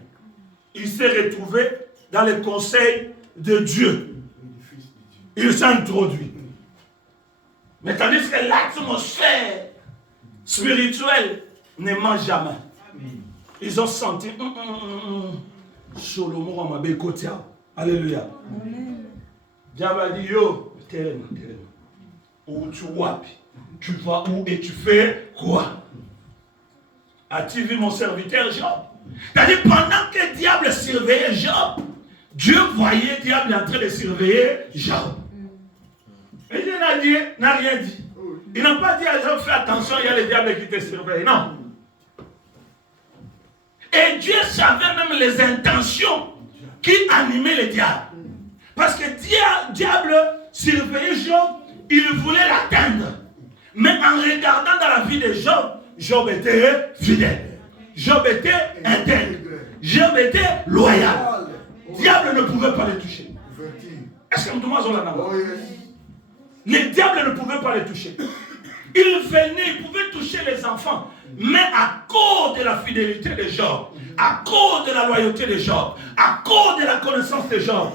Il s'est retrouvé dans le conseil de Dieu. Il s'est introduit. Mais tandis que l'atmosphère spirituelle ne ment jamais. Ils ont senti Solomon Alléluia. Diable a dit, yo, tellement. Où tu wapes, tu vas où et tu fais quoi? As-tu vu mon serviteur Job? C'est-à-dire, pendant que le diable surveillait Job, Dieu voyait le diable en train de surveiller Job. Et Dieu n'a rien dit. Il n'a pas dit à Job, fais attention, il y a le diable qui te surveille. Non. Et Dieu savait même les intentions qui animaient le diable. Parce que le diable surveillait Job, il voulait l'atteindre. Mais en regardant dans la vie de Job, Job était fidèle. Job était intègre. Job était loyal. Le diable ne pouvait pas le toucher. Est-ce que nous les diables ne pouvaient pas les toucher. Il venait, il pouvait toucher les enfants. Mais à cause de la fidélité de Job, à cause de la loyauté de Job, à cause de la connaissance de Job,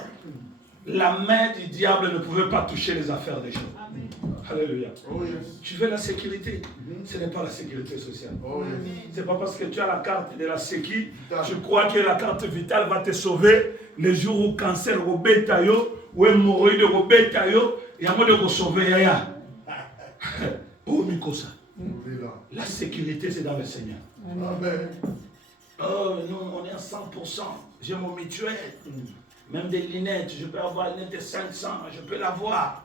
la main du diable ne pouvait pas toucher les affaires de Job. Alléluia. Tu veux la sécurité? Ce n'est pas la sécurité sociale. Ce n'est pas parce que tu as la carte de la sécu, tu crois que la carte vitale va te sauver le jour où cancer au bétaillot, ou hémorroïde au bétaillot, il y a moyen de te sauver. Oh, Mikosa. La sécurité, c'est dans le Seigneur. Amen. Oh, nous, on est à 100%. J'ai mon mutuel. Même des lunettes, je peux avoir une lunette de 500, je peux l'avoir.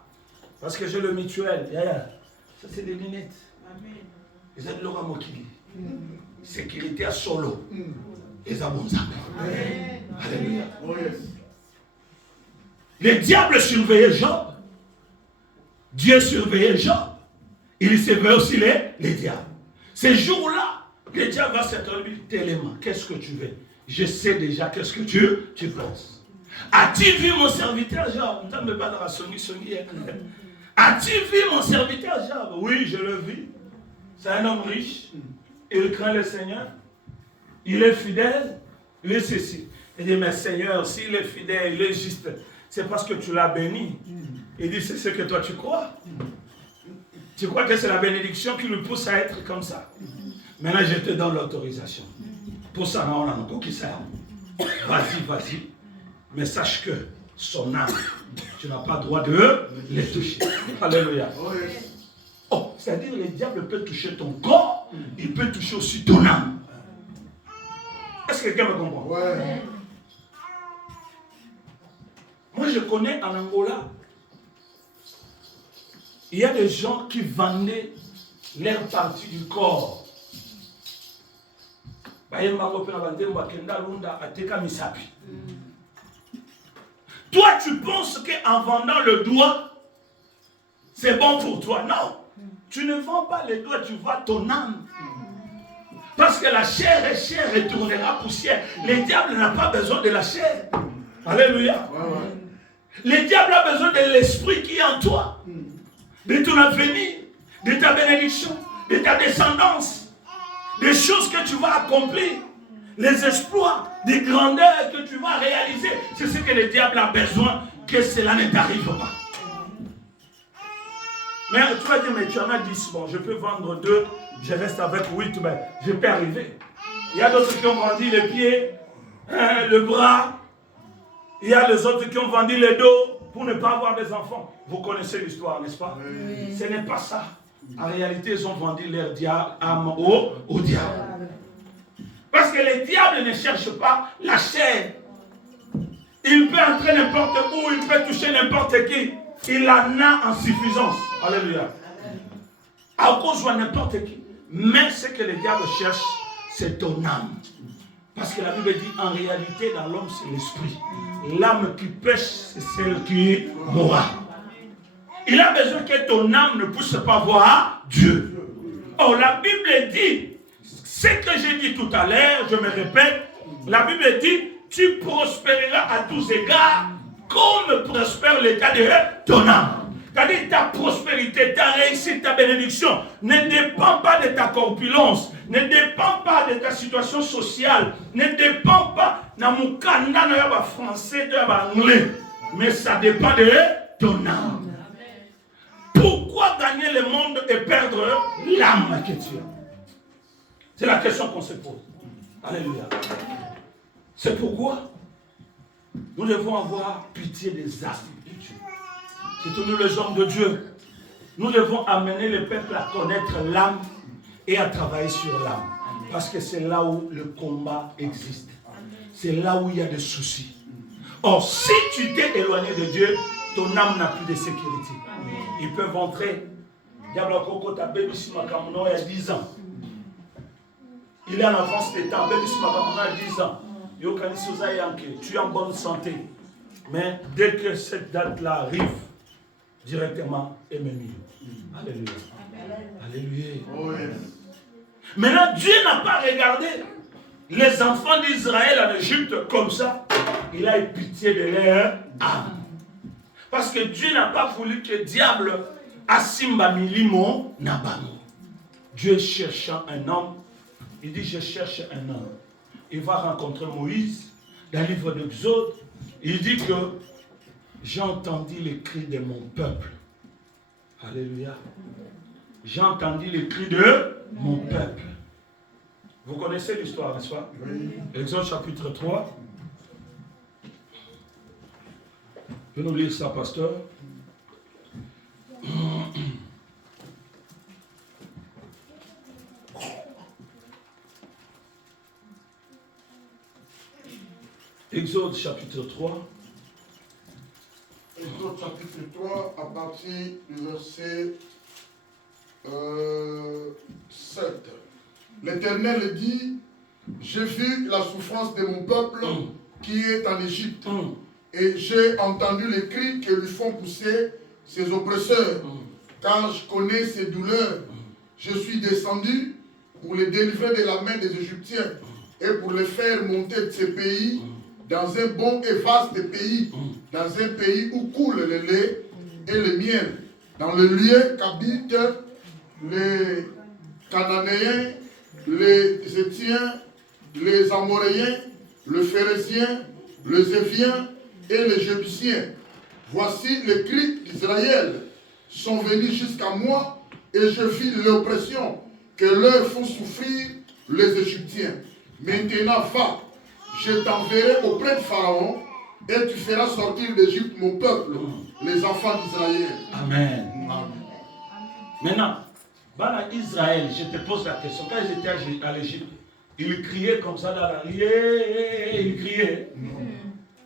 Parce que j'ai le mutuel. Ça, c'est des lunettes. Ils ont de l'or à Mokili. Sécurité à solo. Les abonzams. Alléluia. Les diables surveillaient Job. Dieu surveillait Job. Il surveillait aussi les diables. Ces jours-là, le diable va s'introduire tellement. Qu'est-ce que tu veux? Je sais déjà qu'est-ce que tu penses. As-tu vu mon serviteur Job? As-tu vu mon serviteur Job? Oui, je le vis. C'est un homme riche. Il craint le Seigneur. Il est fidèle. Il est ceci. Il dit, mais Seigneur, s'il est fidèle, il est juste, c'est parce que tu l'as béni. Il dit, c'est ce que toi tu crois. Tu crois que c'est la bénédiction qui lui pousse à être comme ça. Maintenant, je te donne l'autorisation. Pour ça, on a encore qui ça. Vas-y. Mais sache que son âme, tu n'as pas le droit de les toucher. Alléluia. Oh, c'est-à-dire le diable peut toucher ton corps, il peut toucher aussi ton âme. Est-ce que quelqu'un me comprend? Ouais. Moi, je connais en Angola, il y a des gens qui vendaient leur partie du corps. Toi, tu penses qu'en vendant le doigt, c'est bon pour toi. Non. Tu ne vends pas le doigt, tu vends ton âme. Parce que la chair est chair et tournera poussière. Le diable n'a pas besoin de la chair. Alléluia. Le diable a besoin de l'esprit qui est en toi. De ton avenir, de ta bénédiction, de ta descendance. Des choses que tu vas accomplir. Les exploits, des grandeurs que tu vas réaliser. C'est ce que le diable a besoin, que cela ne t'arrive pas. Mais tu vas dire, mais tu en as 10, bon, je peux vendre 2, je reste avec 8, ben, je peux arriver. Il y a d'autres qui ont vendu les pieds, le bras. Il y a les autres qui ont vendu les dos pour ne pas avoir des enfants. Vous connaissez l'histoire, n'est-ce pas? Oui. Ce n'est pas ça. En réalité, ils ont vendu leur âme au diable. Parce que les diables ne cherchent pas la chair. Il peut entrer n'importe où, il peut toucher n'importe qui. Il en a en suffisance. Alléluia. À cause de n'importe qui. Mais ce que le diable cherche, c'est ton âme. Parce que la Bible dit, en réalité, dans l'homme, c'est l'esprit. L'âme qui pêche, c'est celle qui mourra. Il a besoin que ton âme ne puisse pas voir Dieu. Oh, la Bible dit, ce que j'ai dit tout à l'heure, je me répète, la Bible dit, tu prospéreras à tous égards comme prospère l'état de ton âme. C'est-à-dire ta prospérité, ta réussite, ta bénédiction ne dépend pas de ta corpulence, ne dépend pas de ta situation sociale, ne dépend pas de mon canada français, de anglais, mais ça dépend de ton âme. Pourquoi gagner le monde et perdre l'âme que tu as? C'est la question qu'on se pose. Alléluia. C'est pourquoi nous devons avoir pitié des âmes de Dieu. surtout nous les hommes de Dieu, nous devons amener le peuple à connaître l'âme et à travailler sur l'âme. Parce que c'est là où le combat existe. C'est là où il y a des soucis. Or, si tu t'es éloigné de Dieu, ton âme n'a plus de sécurité. Ils peuvent entrer. Diable Koko, ta bébé Simakamono, il y a 10 ans. Il est en avance des temps. Bébé Simakamono, il y a 10 ans. Yokani Souza Yanke, tu es en bonne santé. Mais dès que cette date-là arrive, directement, ennemi. Alléluia. Alléluia. Oh, yes. Maintenant, Dieu n'a pas regardé les enfants d'Israël en Égypte comme ça. Il a eu pitié de leur âme. Parce que Dieu n'a pas voulu que le diable Asimba Milimo Nabamo. Dieu cherchant un homme, il dit je cherche un homme. Il va rencontrer Moïse dans le livre d'Exode. Il dit que j'ai entendu les cris de mon peuple. Alléluia. J'ai entendu les cris de mon peuple. Vous connaissez l'histoire, n'est-ce pas? Oui. Exode chapitre 3. Je vais nous lire ça, pasteur. Exode chapitre 3. Exode chapitre 3, à partir du verset 7. L'Éternel dit, j'ai vu la souffrance de mon peuple qui est en Égypte, et j'ai entendu les cris que lui font pousser ses oppresseurs, car je connais ses douleurs. Je suis descendu pour les délivrer de la main des Égyptiens et pour les faire monter de ces pays dans un bon et vaste pays, dans un pays où coule le lait et le miel, dans le lieu qu'habitent les Cananéens, les Étiens, les Amoréens, les Phérésiens, les Éviens et les Jébusiens. Voici les cris d'Israël sont venus jusqu'à moi et je vis l'oppression que leur font souffrir les Égyptiens. Maintenant va, je t'enverrai auprès de Pharaon et tu feras sortir d'Égypte mon peuple, les enfants d'Israël. Amen. Maintenant, voilà Israël, je te pose la question. Quand ils étaient à l'Égypte, ils criaient comme ça dans la rue. Ils criaient.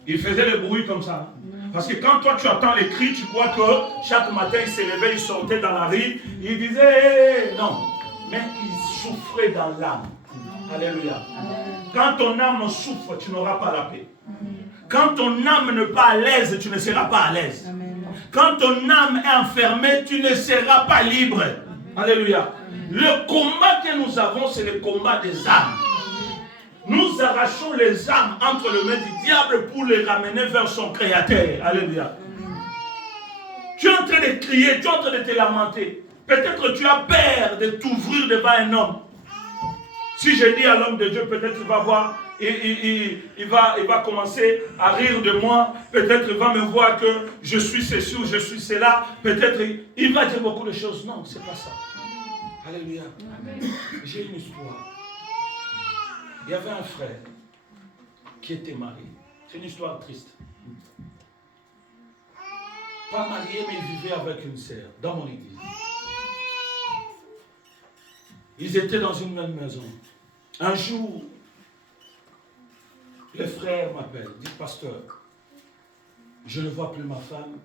Ils faisaient le bruit comme ça. Parce que quand toi tu entends les cris, tu crois que chaque matin ils se levaient, ils sortaient dans la rue, ils disaient non. Mais ils souffraient dans l'âme. Alléluia. Quand ton âme souffre, tu n'auras pas la paix. Quand ton âme n'est pas à l'aise, tu ne seras pas à l'aise. Quand ton âme est enfermée, tu ne seras pas libre. Alléluia. Le combat que nous avons, c'est le combat des âmes. Nous arrachons les âmes entre les mains du diable pour les ramener vers son créateur. Alléluia. Tu es en train de crier, tu es en train de te lamenter. Peut-être tu as peur de t'ouvrir devant un homme. Si je dis à l'homme de Dieu, peut-être il va voir, il va commencer à rire de moi. Peut-être il va me voir que je suis ceci ou je suis cela. Peut-être il va dire beaucoup de choses. Non, c'est pas ça. Alléluia. J'ai une histoire. Il y avait un frère qui était marié. C'est une histoire triste. Pas marié, mais il vivait avec une sœur dans mon église. Ils étaient dans une même maison. Un jour, le frère m'appelle, dit pasteur, je ne vois plus ma femme,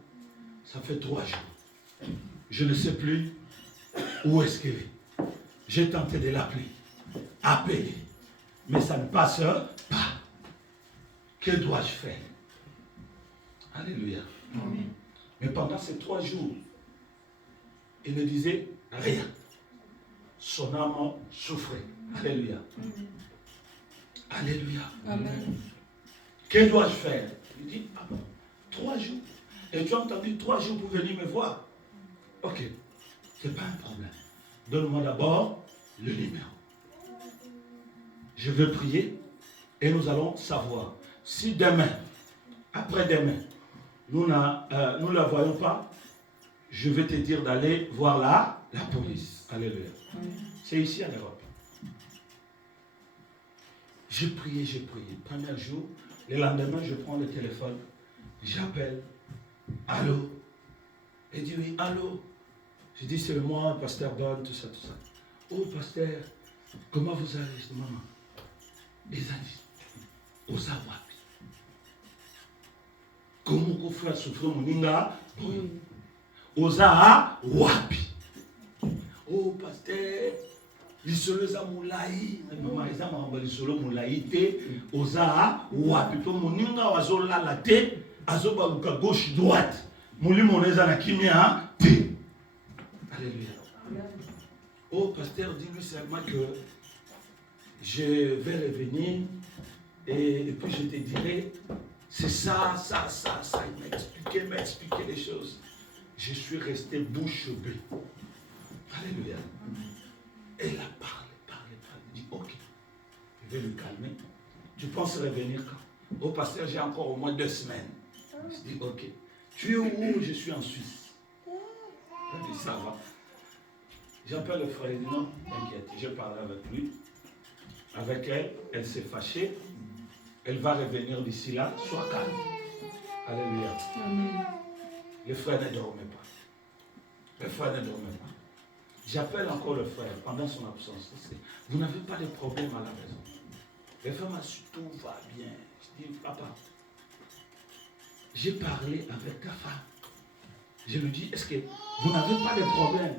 ça fait 3 jours. Je ne sais plus où est-ce qu'elle est. J'ai tenté de l'appeler, appeler, mais ça ne passe pas. Que dois-je faire? Alléluia. Amen. Mais pendant ces 3 jours, il ne disait rien. Son âme souffrait. Alléluia. Amen. Alléluia. Amen. Que dois-je faire? Il dit, ah bon, 3 jours. Et tu as entendu 3 jours pour venir me voir. Ok, ce n'est pas un problème. Donne-moi d'abord le numéro. Je veux prier et nous allons savoir si demain, après-demain, nous ne la voyons pas, je vais te dire d'aller voir la police. Alléluia. C'est ici en Europe. J'ai prié. Premier jour, le lendemain, je prends le téléphone, j'appelle. Allô? Elle dit oui, allô. Je dis c'est moi, pasteur Don, tout ça, tout ça. Oh pasteur, comment vous allez? Je dis maman. Les amis, osa wapi. Comment vous faites souffrir mon inga? Osa wapi. Oh pasteur, l'isolo za moulaï. Maman, ils ont l'isolo moulaï te. Osa wapi. Pour mon inga wazola la te. Azoba luka gauche droite. Mouli moneza na kimia te. Alléluia. Oh pasteur, dis-lui seulement que je vais revenir et puis je te dirai, c'est ça. Il m'a expliqué les choses. Je suis resté bouche bée. Alléluia. Elle a parlé. Elle dit, ok, je vais le calmer. Tu penses revenir quand? Oh pasteur, j'ai encore au moins 2 semaines. Je dis, ok. Tu es où? Je suis en Suisse. Elle dit, ça va. J'appelle le frère, il dit, non, t'inquiète, je parle avec lui. Avec elle, elle s'est fâchée. Elle va revenir d'ici là, sois calme. Alléluia. Amen. Le frère ne dormait pas. J'appelle encore le frère pendant son absence. Vous n'avez pas de problème à la maison. Le frère m'a dit, tout va bien. Je dis, papa, j'ai parlé avec ta femme. Je lui dis, est-ce que vous n'avez pas de problème?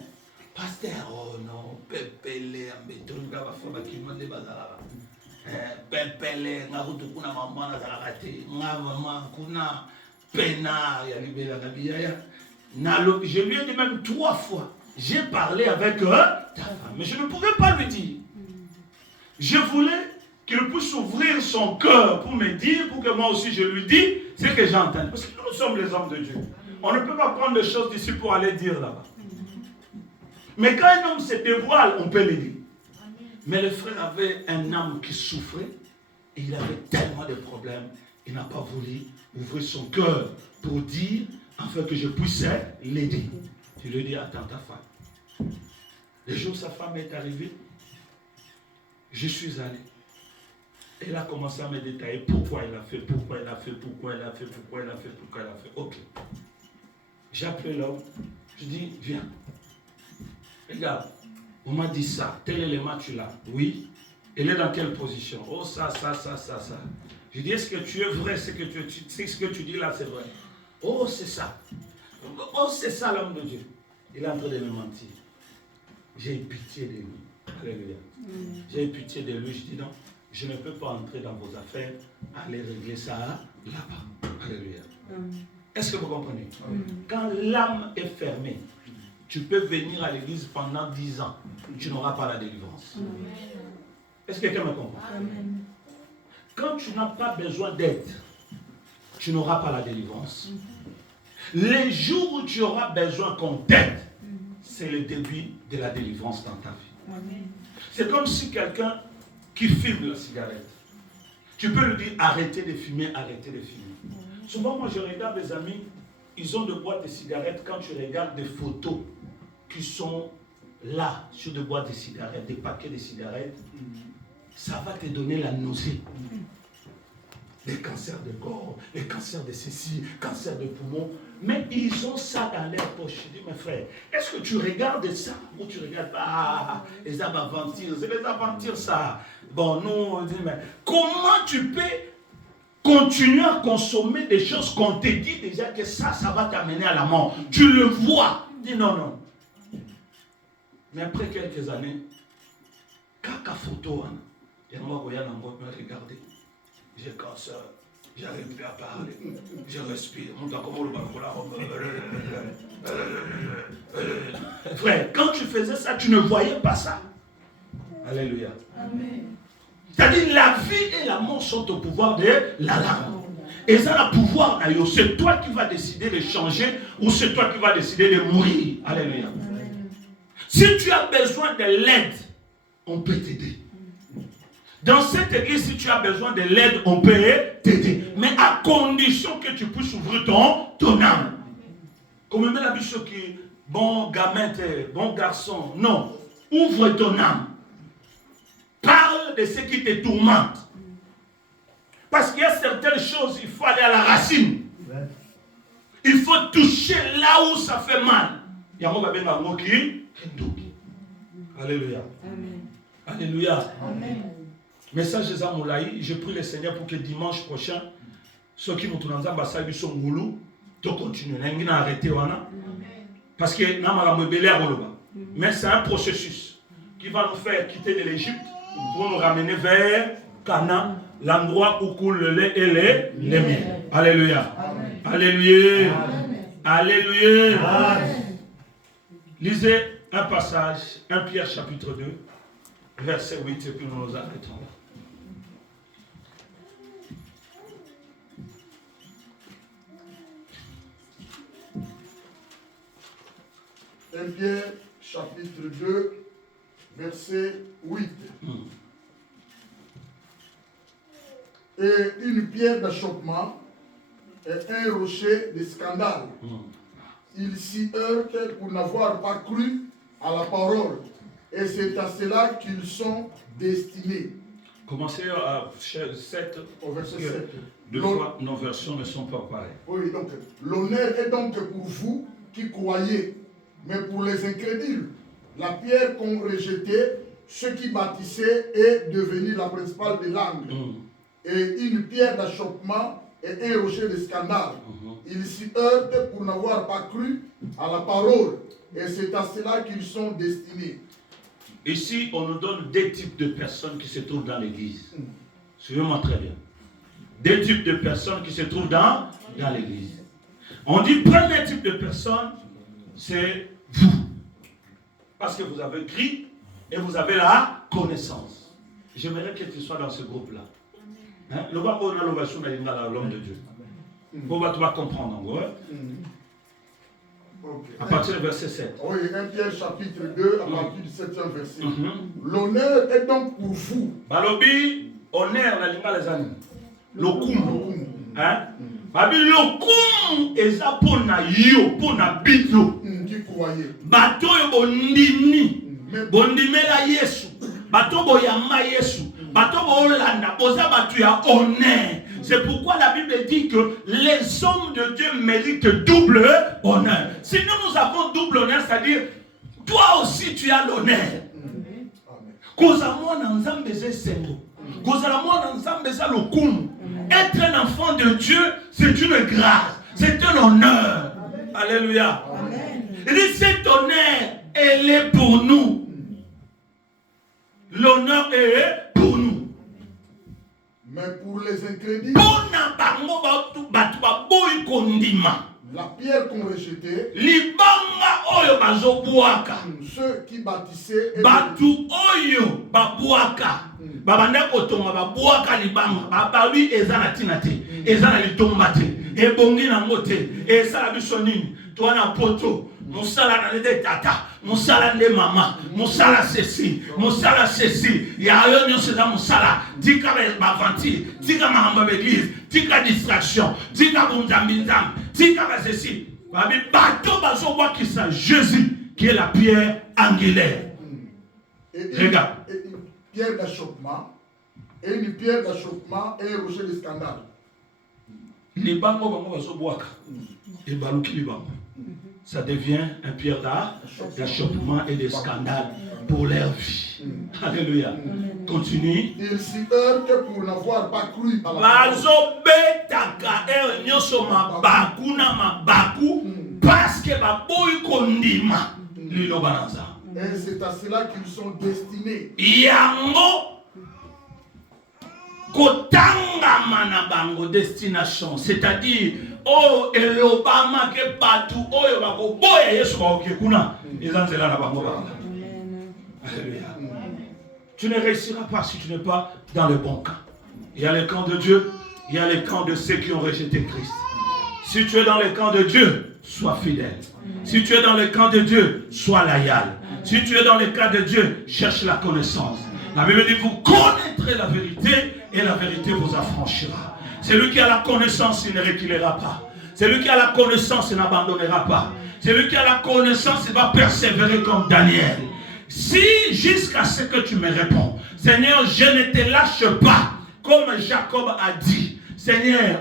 Pasteur, oh non, pepele, ambetonga, bafaba qui m'a débazara. Pepele, ngarutu kuna maman na zarakate, maman kuna pena, ya libela gabiya. Je lui ai dit même 3 fois, j'ai parlé avec ta femme, mais je ne pouvais pas lui dire. Je voulais qu'il puisse ouvrir son cœur pour me dire, pour que moi aussi je lui dise ce que j'entends. Parce que nous sommes les hommes de Dieu. On ne peut pas prendre des choses d'ici pour aller dire là-bas. Mais quand un homme se dévoile, on peut le dire. Mais le frère avait un âme qui souffrait et il avait tellement de problèmes. Il n'a pas voulu ouvrir son cœur pour dire, afin que je puisse l'aider. Je lui ai dit, attends ta femme. Le jour où sa femme est arrivée, je suis allé. Elle a commencé à me détailler pourquoi elle a fait. Ok. J'ai appelé l'homme. Je dis, viens. Regarde, on m'a dit ça. Tel élément tu l'as. Oui. Elle est dans quelle position? Oh, ça. Je dis, est-ce que tu es vrai? Ce que tu dis là, c'est vrai. Oh, c'est ça. Oh, c'est ça l'homme de Dieu. Il est en train de me mentir. J'ai eu pitié de lui. Alléluia. J'ai eu pitié de lui. Je dis non, je ne peux pas entrer dans vos affaires, aller régler ça là-bas. Alléluia. Est-ce que vous comprenez? Quand l'âme est fermée, tu peux venir à l'église pendant 10 ans. Tu n'auras pas la délivrance. Est-ce que quelqu'un me comprend? Quand tu n'as pas besoin d'aide, tu n'auras pas la délivrance. Les jours où tu auras besoin qu'on t'aide, c'est le début de la délivrance dans ta vie. C'est comme si quelqu'un qui fume la cigarette, tu peux lui dire arrêtez de fumer. Souvent, moi je regarde des amis, ils ont des boîtes de cigarettes. Quand tu regardes des photos qui sont là sur des boîtes de cigarettes, des paquets de cigarettes, ça va te donner la nausée. Les cancers de corps, les cancers de ceci, cancer de poumon. Mais ils ont ça dans leur poche. Je dis, mes frères, est-ce que tu regardes ça ou tu regardes pas les aventures? C'est les aventures, ça. Bon, nous, on dit, mais comment tu peux continuer à consommer des choses qu'on te dit déjà que ça va t'amener à la mort? Tu le vois. Dis non. Mais après quelques années, caca photo, et moi, je me regarder. J'ai cancer, j'arrive plus à parler, je respire. Frère, quand tu faisais ça, tu ne voyais pas ça. Alléluia. Amen. C'est-à-dire la vie et la mort sont au pouvoir de la langue. Et ça, le pouvoir, c'est toi qui vas décider de changer ou c'est toi qui vas décider de mourir. Alléluia. Amen. Si tu as besoin de l'aide, on peut t'aider. Dans cette église, si tu as besoin de l'aide, on peut t'aider. Mais à condition que tu puisses ouvrir ton âme. Comme même la biche qui, bon gamin, bon garçon. Non. Ouvre ton âme. Parle de ce qui te tourmente. Parce qu'il y a certaines choses, il faut aller à la racine. Il faut faut toucher là où ça fait mal. Alléluia. Alléluia. Message de Zamoulaï, je prie le Seigneur pour que dimanche prochain, ceux qui m'ont tourné en ambassade du son goulou, tu continues. Nous avons arrêté. Parce que nous avons mais c'est un processus qui va nous faire quitter de l'Égypte pour nous ramener vers Canaan, l'endroit où coule le lait et les miel. Alléluia. Alléluia. Alléluia. Lisez un passage, 1 Pierre chapitre 2, verset 8, et puis nous nous arrêtons là. Pierre chapitre 2, verset 8. Et une pierre d'achoppement et un rocher de scandale. Ils s'y heurtent pour n'avoir pas cru à la parole. Et c'est à cela qu'ils sont destinés. Commencez à 7. Au verset 7. Deux fois, nos versions ne sont pas pareilles. Oui, donc l'honneur est donc pour vous qui croyez. Mais pour les incrédules, la pierre qu'ont rejetée, ceux qui bâtissaient est devenue la principale des langues. Et une pierre d'achoppement et un rocher de scandale. Ils s'y heurtent pour n'avoir pas cru à la parole. Et c'est à cela qu'ils sont destinés. Ici, on nous donne deux types de personnes qui se trouvent dans l'église. Suivez-moi très bien. Deux types de personnes qui se trouvent dans l'église. On dit, premier type de personne, c'est vous. Parce que vous avez écrit et vous avez la connaissance. J'aimerais que tu sois dans ce groupe-là. Hein? Le bas on a l'ovation de l'homme de Dieu. Pour tu vas comprendre. Ouais? Okay. À partir du verset 7. Oui, 1 Pierre chapitre 2, à partir du 7e verset. L'honneur est donc pour vous. Balobi, honneur, la linga les animes. Lokum. Hein? Babi lokum eza pona yo, pona bito. Qui croyez. Bato yo bondimi. Bondimela Yesu. Bato boyama Yesu. Bato bolanda. Boza batu ya honneur. C'est pourquoi la Bible dit que les hommes de Dieu méritent double honneur. Si nous avons double honneur, c'est-à-dire, toi aussi tu as l'honneur. Être un enfant de Dieu, c'est une grâce, c'est un honneur. Alléluia. Et cet honneur, elle est pour nous. L'honneur est pour nous. Mais pour les incrédules, la pierre qu'on rejetait, ceux qui bâtissaient, Moussala na de tata, moussala de maman, moussala ceci, ya yo nyoso za moussala, tika ba vanti, tika ma église, tika distraction, tika bunzambinzam, tika ba ceci. Babi bato bazo bois qui ça Jésus qui est la pierre angulaire. Regarde. Une pierre d'achoppement et une pierre d'achoppement et un rocher de scandale. Les bango bango bazo bois et baluki les bango. Ça devient un pierre d'achoppement et de scandale pour leur vie. Alléluia. Continue. Ils s'y heurtent pour n'avoir pas cru à la parole. Parce que et c'est à cela qu'ils sont destinés. Yango kotanga mana bango destination, c'est-à-dire oh et Obama ke batu oyo bako boya Yesu ba okekuna ezanzela na bango banga. Alléluia. Tu ne réussiras pas si tu n'es pas dans le bon camp. Il y a le camp de Dieu, il y a le camp de ceux qui ont rejeté Christ. Si tu es dans le camp de Dieu, sois fidèle. Si tu es dans le camp de Dieu, sois loyal. Si tu es dans le camp de Dieu, cherche la connaissance. La Bible dit, vous connaîtrez la vérité et la vérité vous affranchira. Celui qui a la connaissance, il ne reculera pas. Celui qui a la connaissance, il n'abandonnera pas. Celui qui a la connaissance, il va persévérer comme Daniel. Si jusqu'à ce que tu me réponds, Seigneur, je ne te lâche pas, comme Jacob a dit, Seigneur,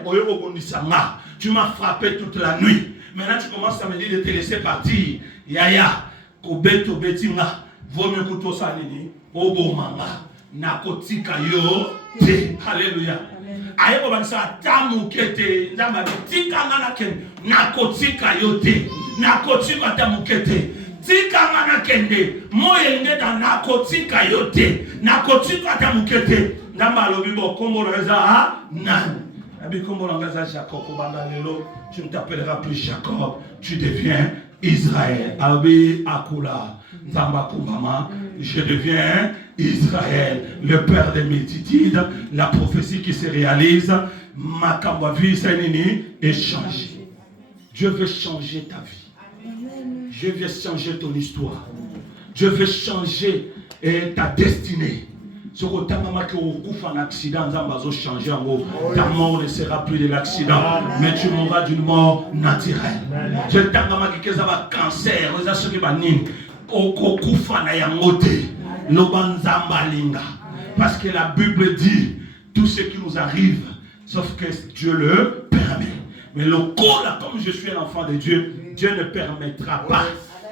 tu m'as frappé toute la nuit, Maintenant, tu commences à me dire de te laisser partir. Yaya, kobeto betinga, vaut mieux que toi ça nini, obo manga, nakotika yo, te, alléluia. Aye ko bansa tamu kete, ndama tika ngana ken, nakotika yo te, nakotika tamu kete. Tika ngana kende, moyenge da nakotika yo te, nakotika tamu kete. Ndama lobibo kombo reza nan. Abi kombo langaza Jacob obanda lelo, tu ne t'appelleras plus Jacob, tu deviens Israël. Abi akula Nzamba Kumbama, je deviens Israël, le père des multitudes, la prophétie qui se réalise, Makamba vie Sainini est changée. Dieu veut changer ta vie. Dieu veut changer ton histoire. Dieu veut changer ta destinée. Ce que tu as un accident, ta mort ne sera plus de l'accident, mais tu mourras d'une mort naturelle. Tu as un cancer, parce que la Bible dit tout ce qui nous arrive, sauf que Dieu le permet. Mais le corps là, comme je suis un enfant de Dieu, Dieu ne permettra pas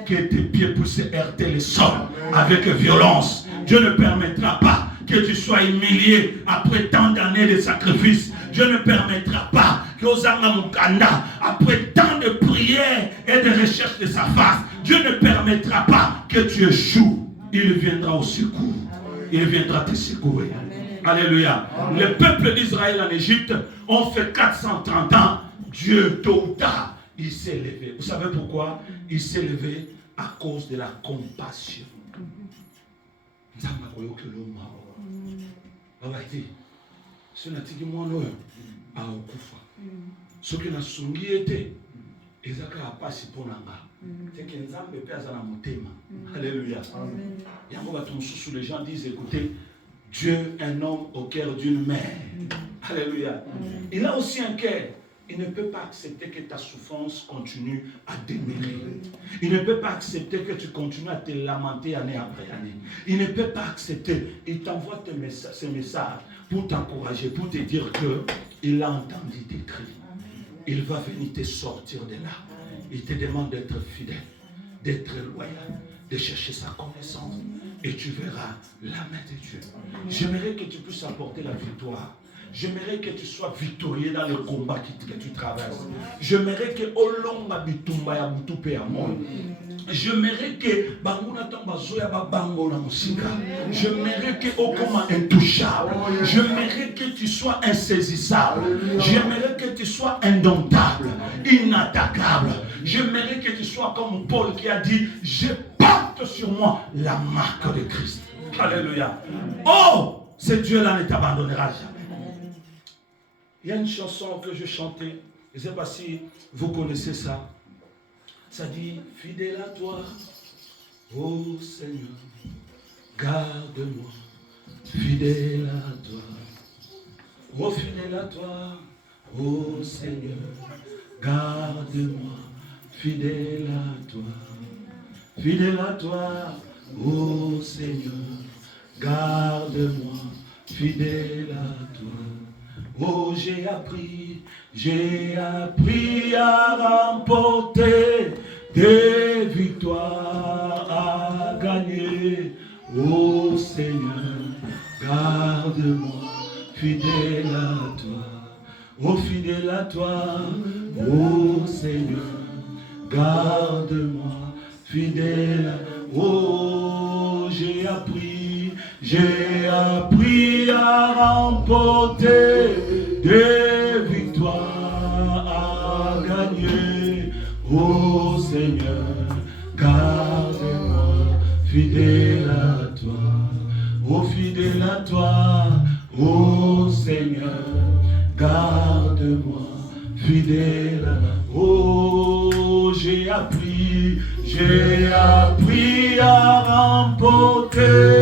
que tes pieds puissent heurter le sol avec violence. Dieu ne permettra pas que tu sois humilié après tant d'années de sacrifice. Dieu ne permettra pas que Osama Mukanda, après tant de prières et de recherches de sa face, Dieu ne permettra pas que tu échoues. Il viendra au secours. Il viendra te secourir. Alléluia. Le peuple d'Israël en Égypte ont fait 430 ans. Dieu, tôt ou tard, il s'est levé. Vous savez pourquoi? Il s'est levé à cause de la compassion. Ce qui n'a sungi été, ezaka apasi ponanga. C'est que Nzambe pe azana motema. Alléluia. Yango ba tumususu les gens disent écoutez, Dieu un homme au cœur d'une mère. Alléluia. Il a aussi un cœur. Il ne peut pas accepter que ta souffrance continue à demeurer. Il ne peut pas accepter que tu continues à te lamenter année après année. Il ne peut pas accepter. Il t'envoie ce message pour t'encourager, pour te dire qu'il a entendu tes cris. Il va venir te sortir de là. Il te demande d'être fidèle, d'être loyal, de chercher sa connaissance. Et tu verras la main de Dieu. J'aimerais que tu puisses apporter la victoire. J'aimerais que tu sois victorieux dans le combat que tu traverses. J'aimerais que Olonga bitumba ya butupe ya moi. J'aimerais que banguna tambazo ya babango na musika. J'aimerais que okoma intouchable. J'aimerais que tu sois insaisissable. J'aimerais que tu sois indomptable, inattaquable. J'aimerais que tu sois comme Paul qui a dit je porte sur moi la marque de Christ. Alléluia. Oh, ce Dieu-là ne t'abandonnera jamais. Il y a une chanson que je chantais, je ne sais pas si vous connaissez ça. Ça dit, fidèle à toi, ô Seigneur, garde-moi, fidèle à toi. Oh, fidèle à toi, ô Seigneur, garde-moi, fidèle à toi. Fidèle à toi, ô Seigneur, garde-moi, fidèle à toi. Oh, j'ai appris à remporter des victoires à gagner. Oh Seigneur, garde-moi, fidèle à toi. Oh, fidèle à toi, oh Seigneur, garde-moi, fidèle à toi. Oh, j'ai appris à remporter des victoires à gagner. Oh Seigneur, garde-moi, fidèle à toi. Oh, fidèle à toi, oh Seigneur, garde-moi, fidèle à toi. Oh, j'ai appris à remporter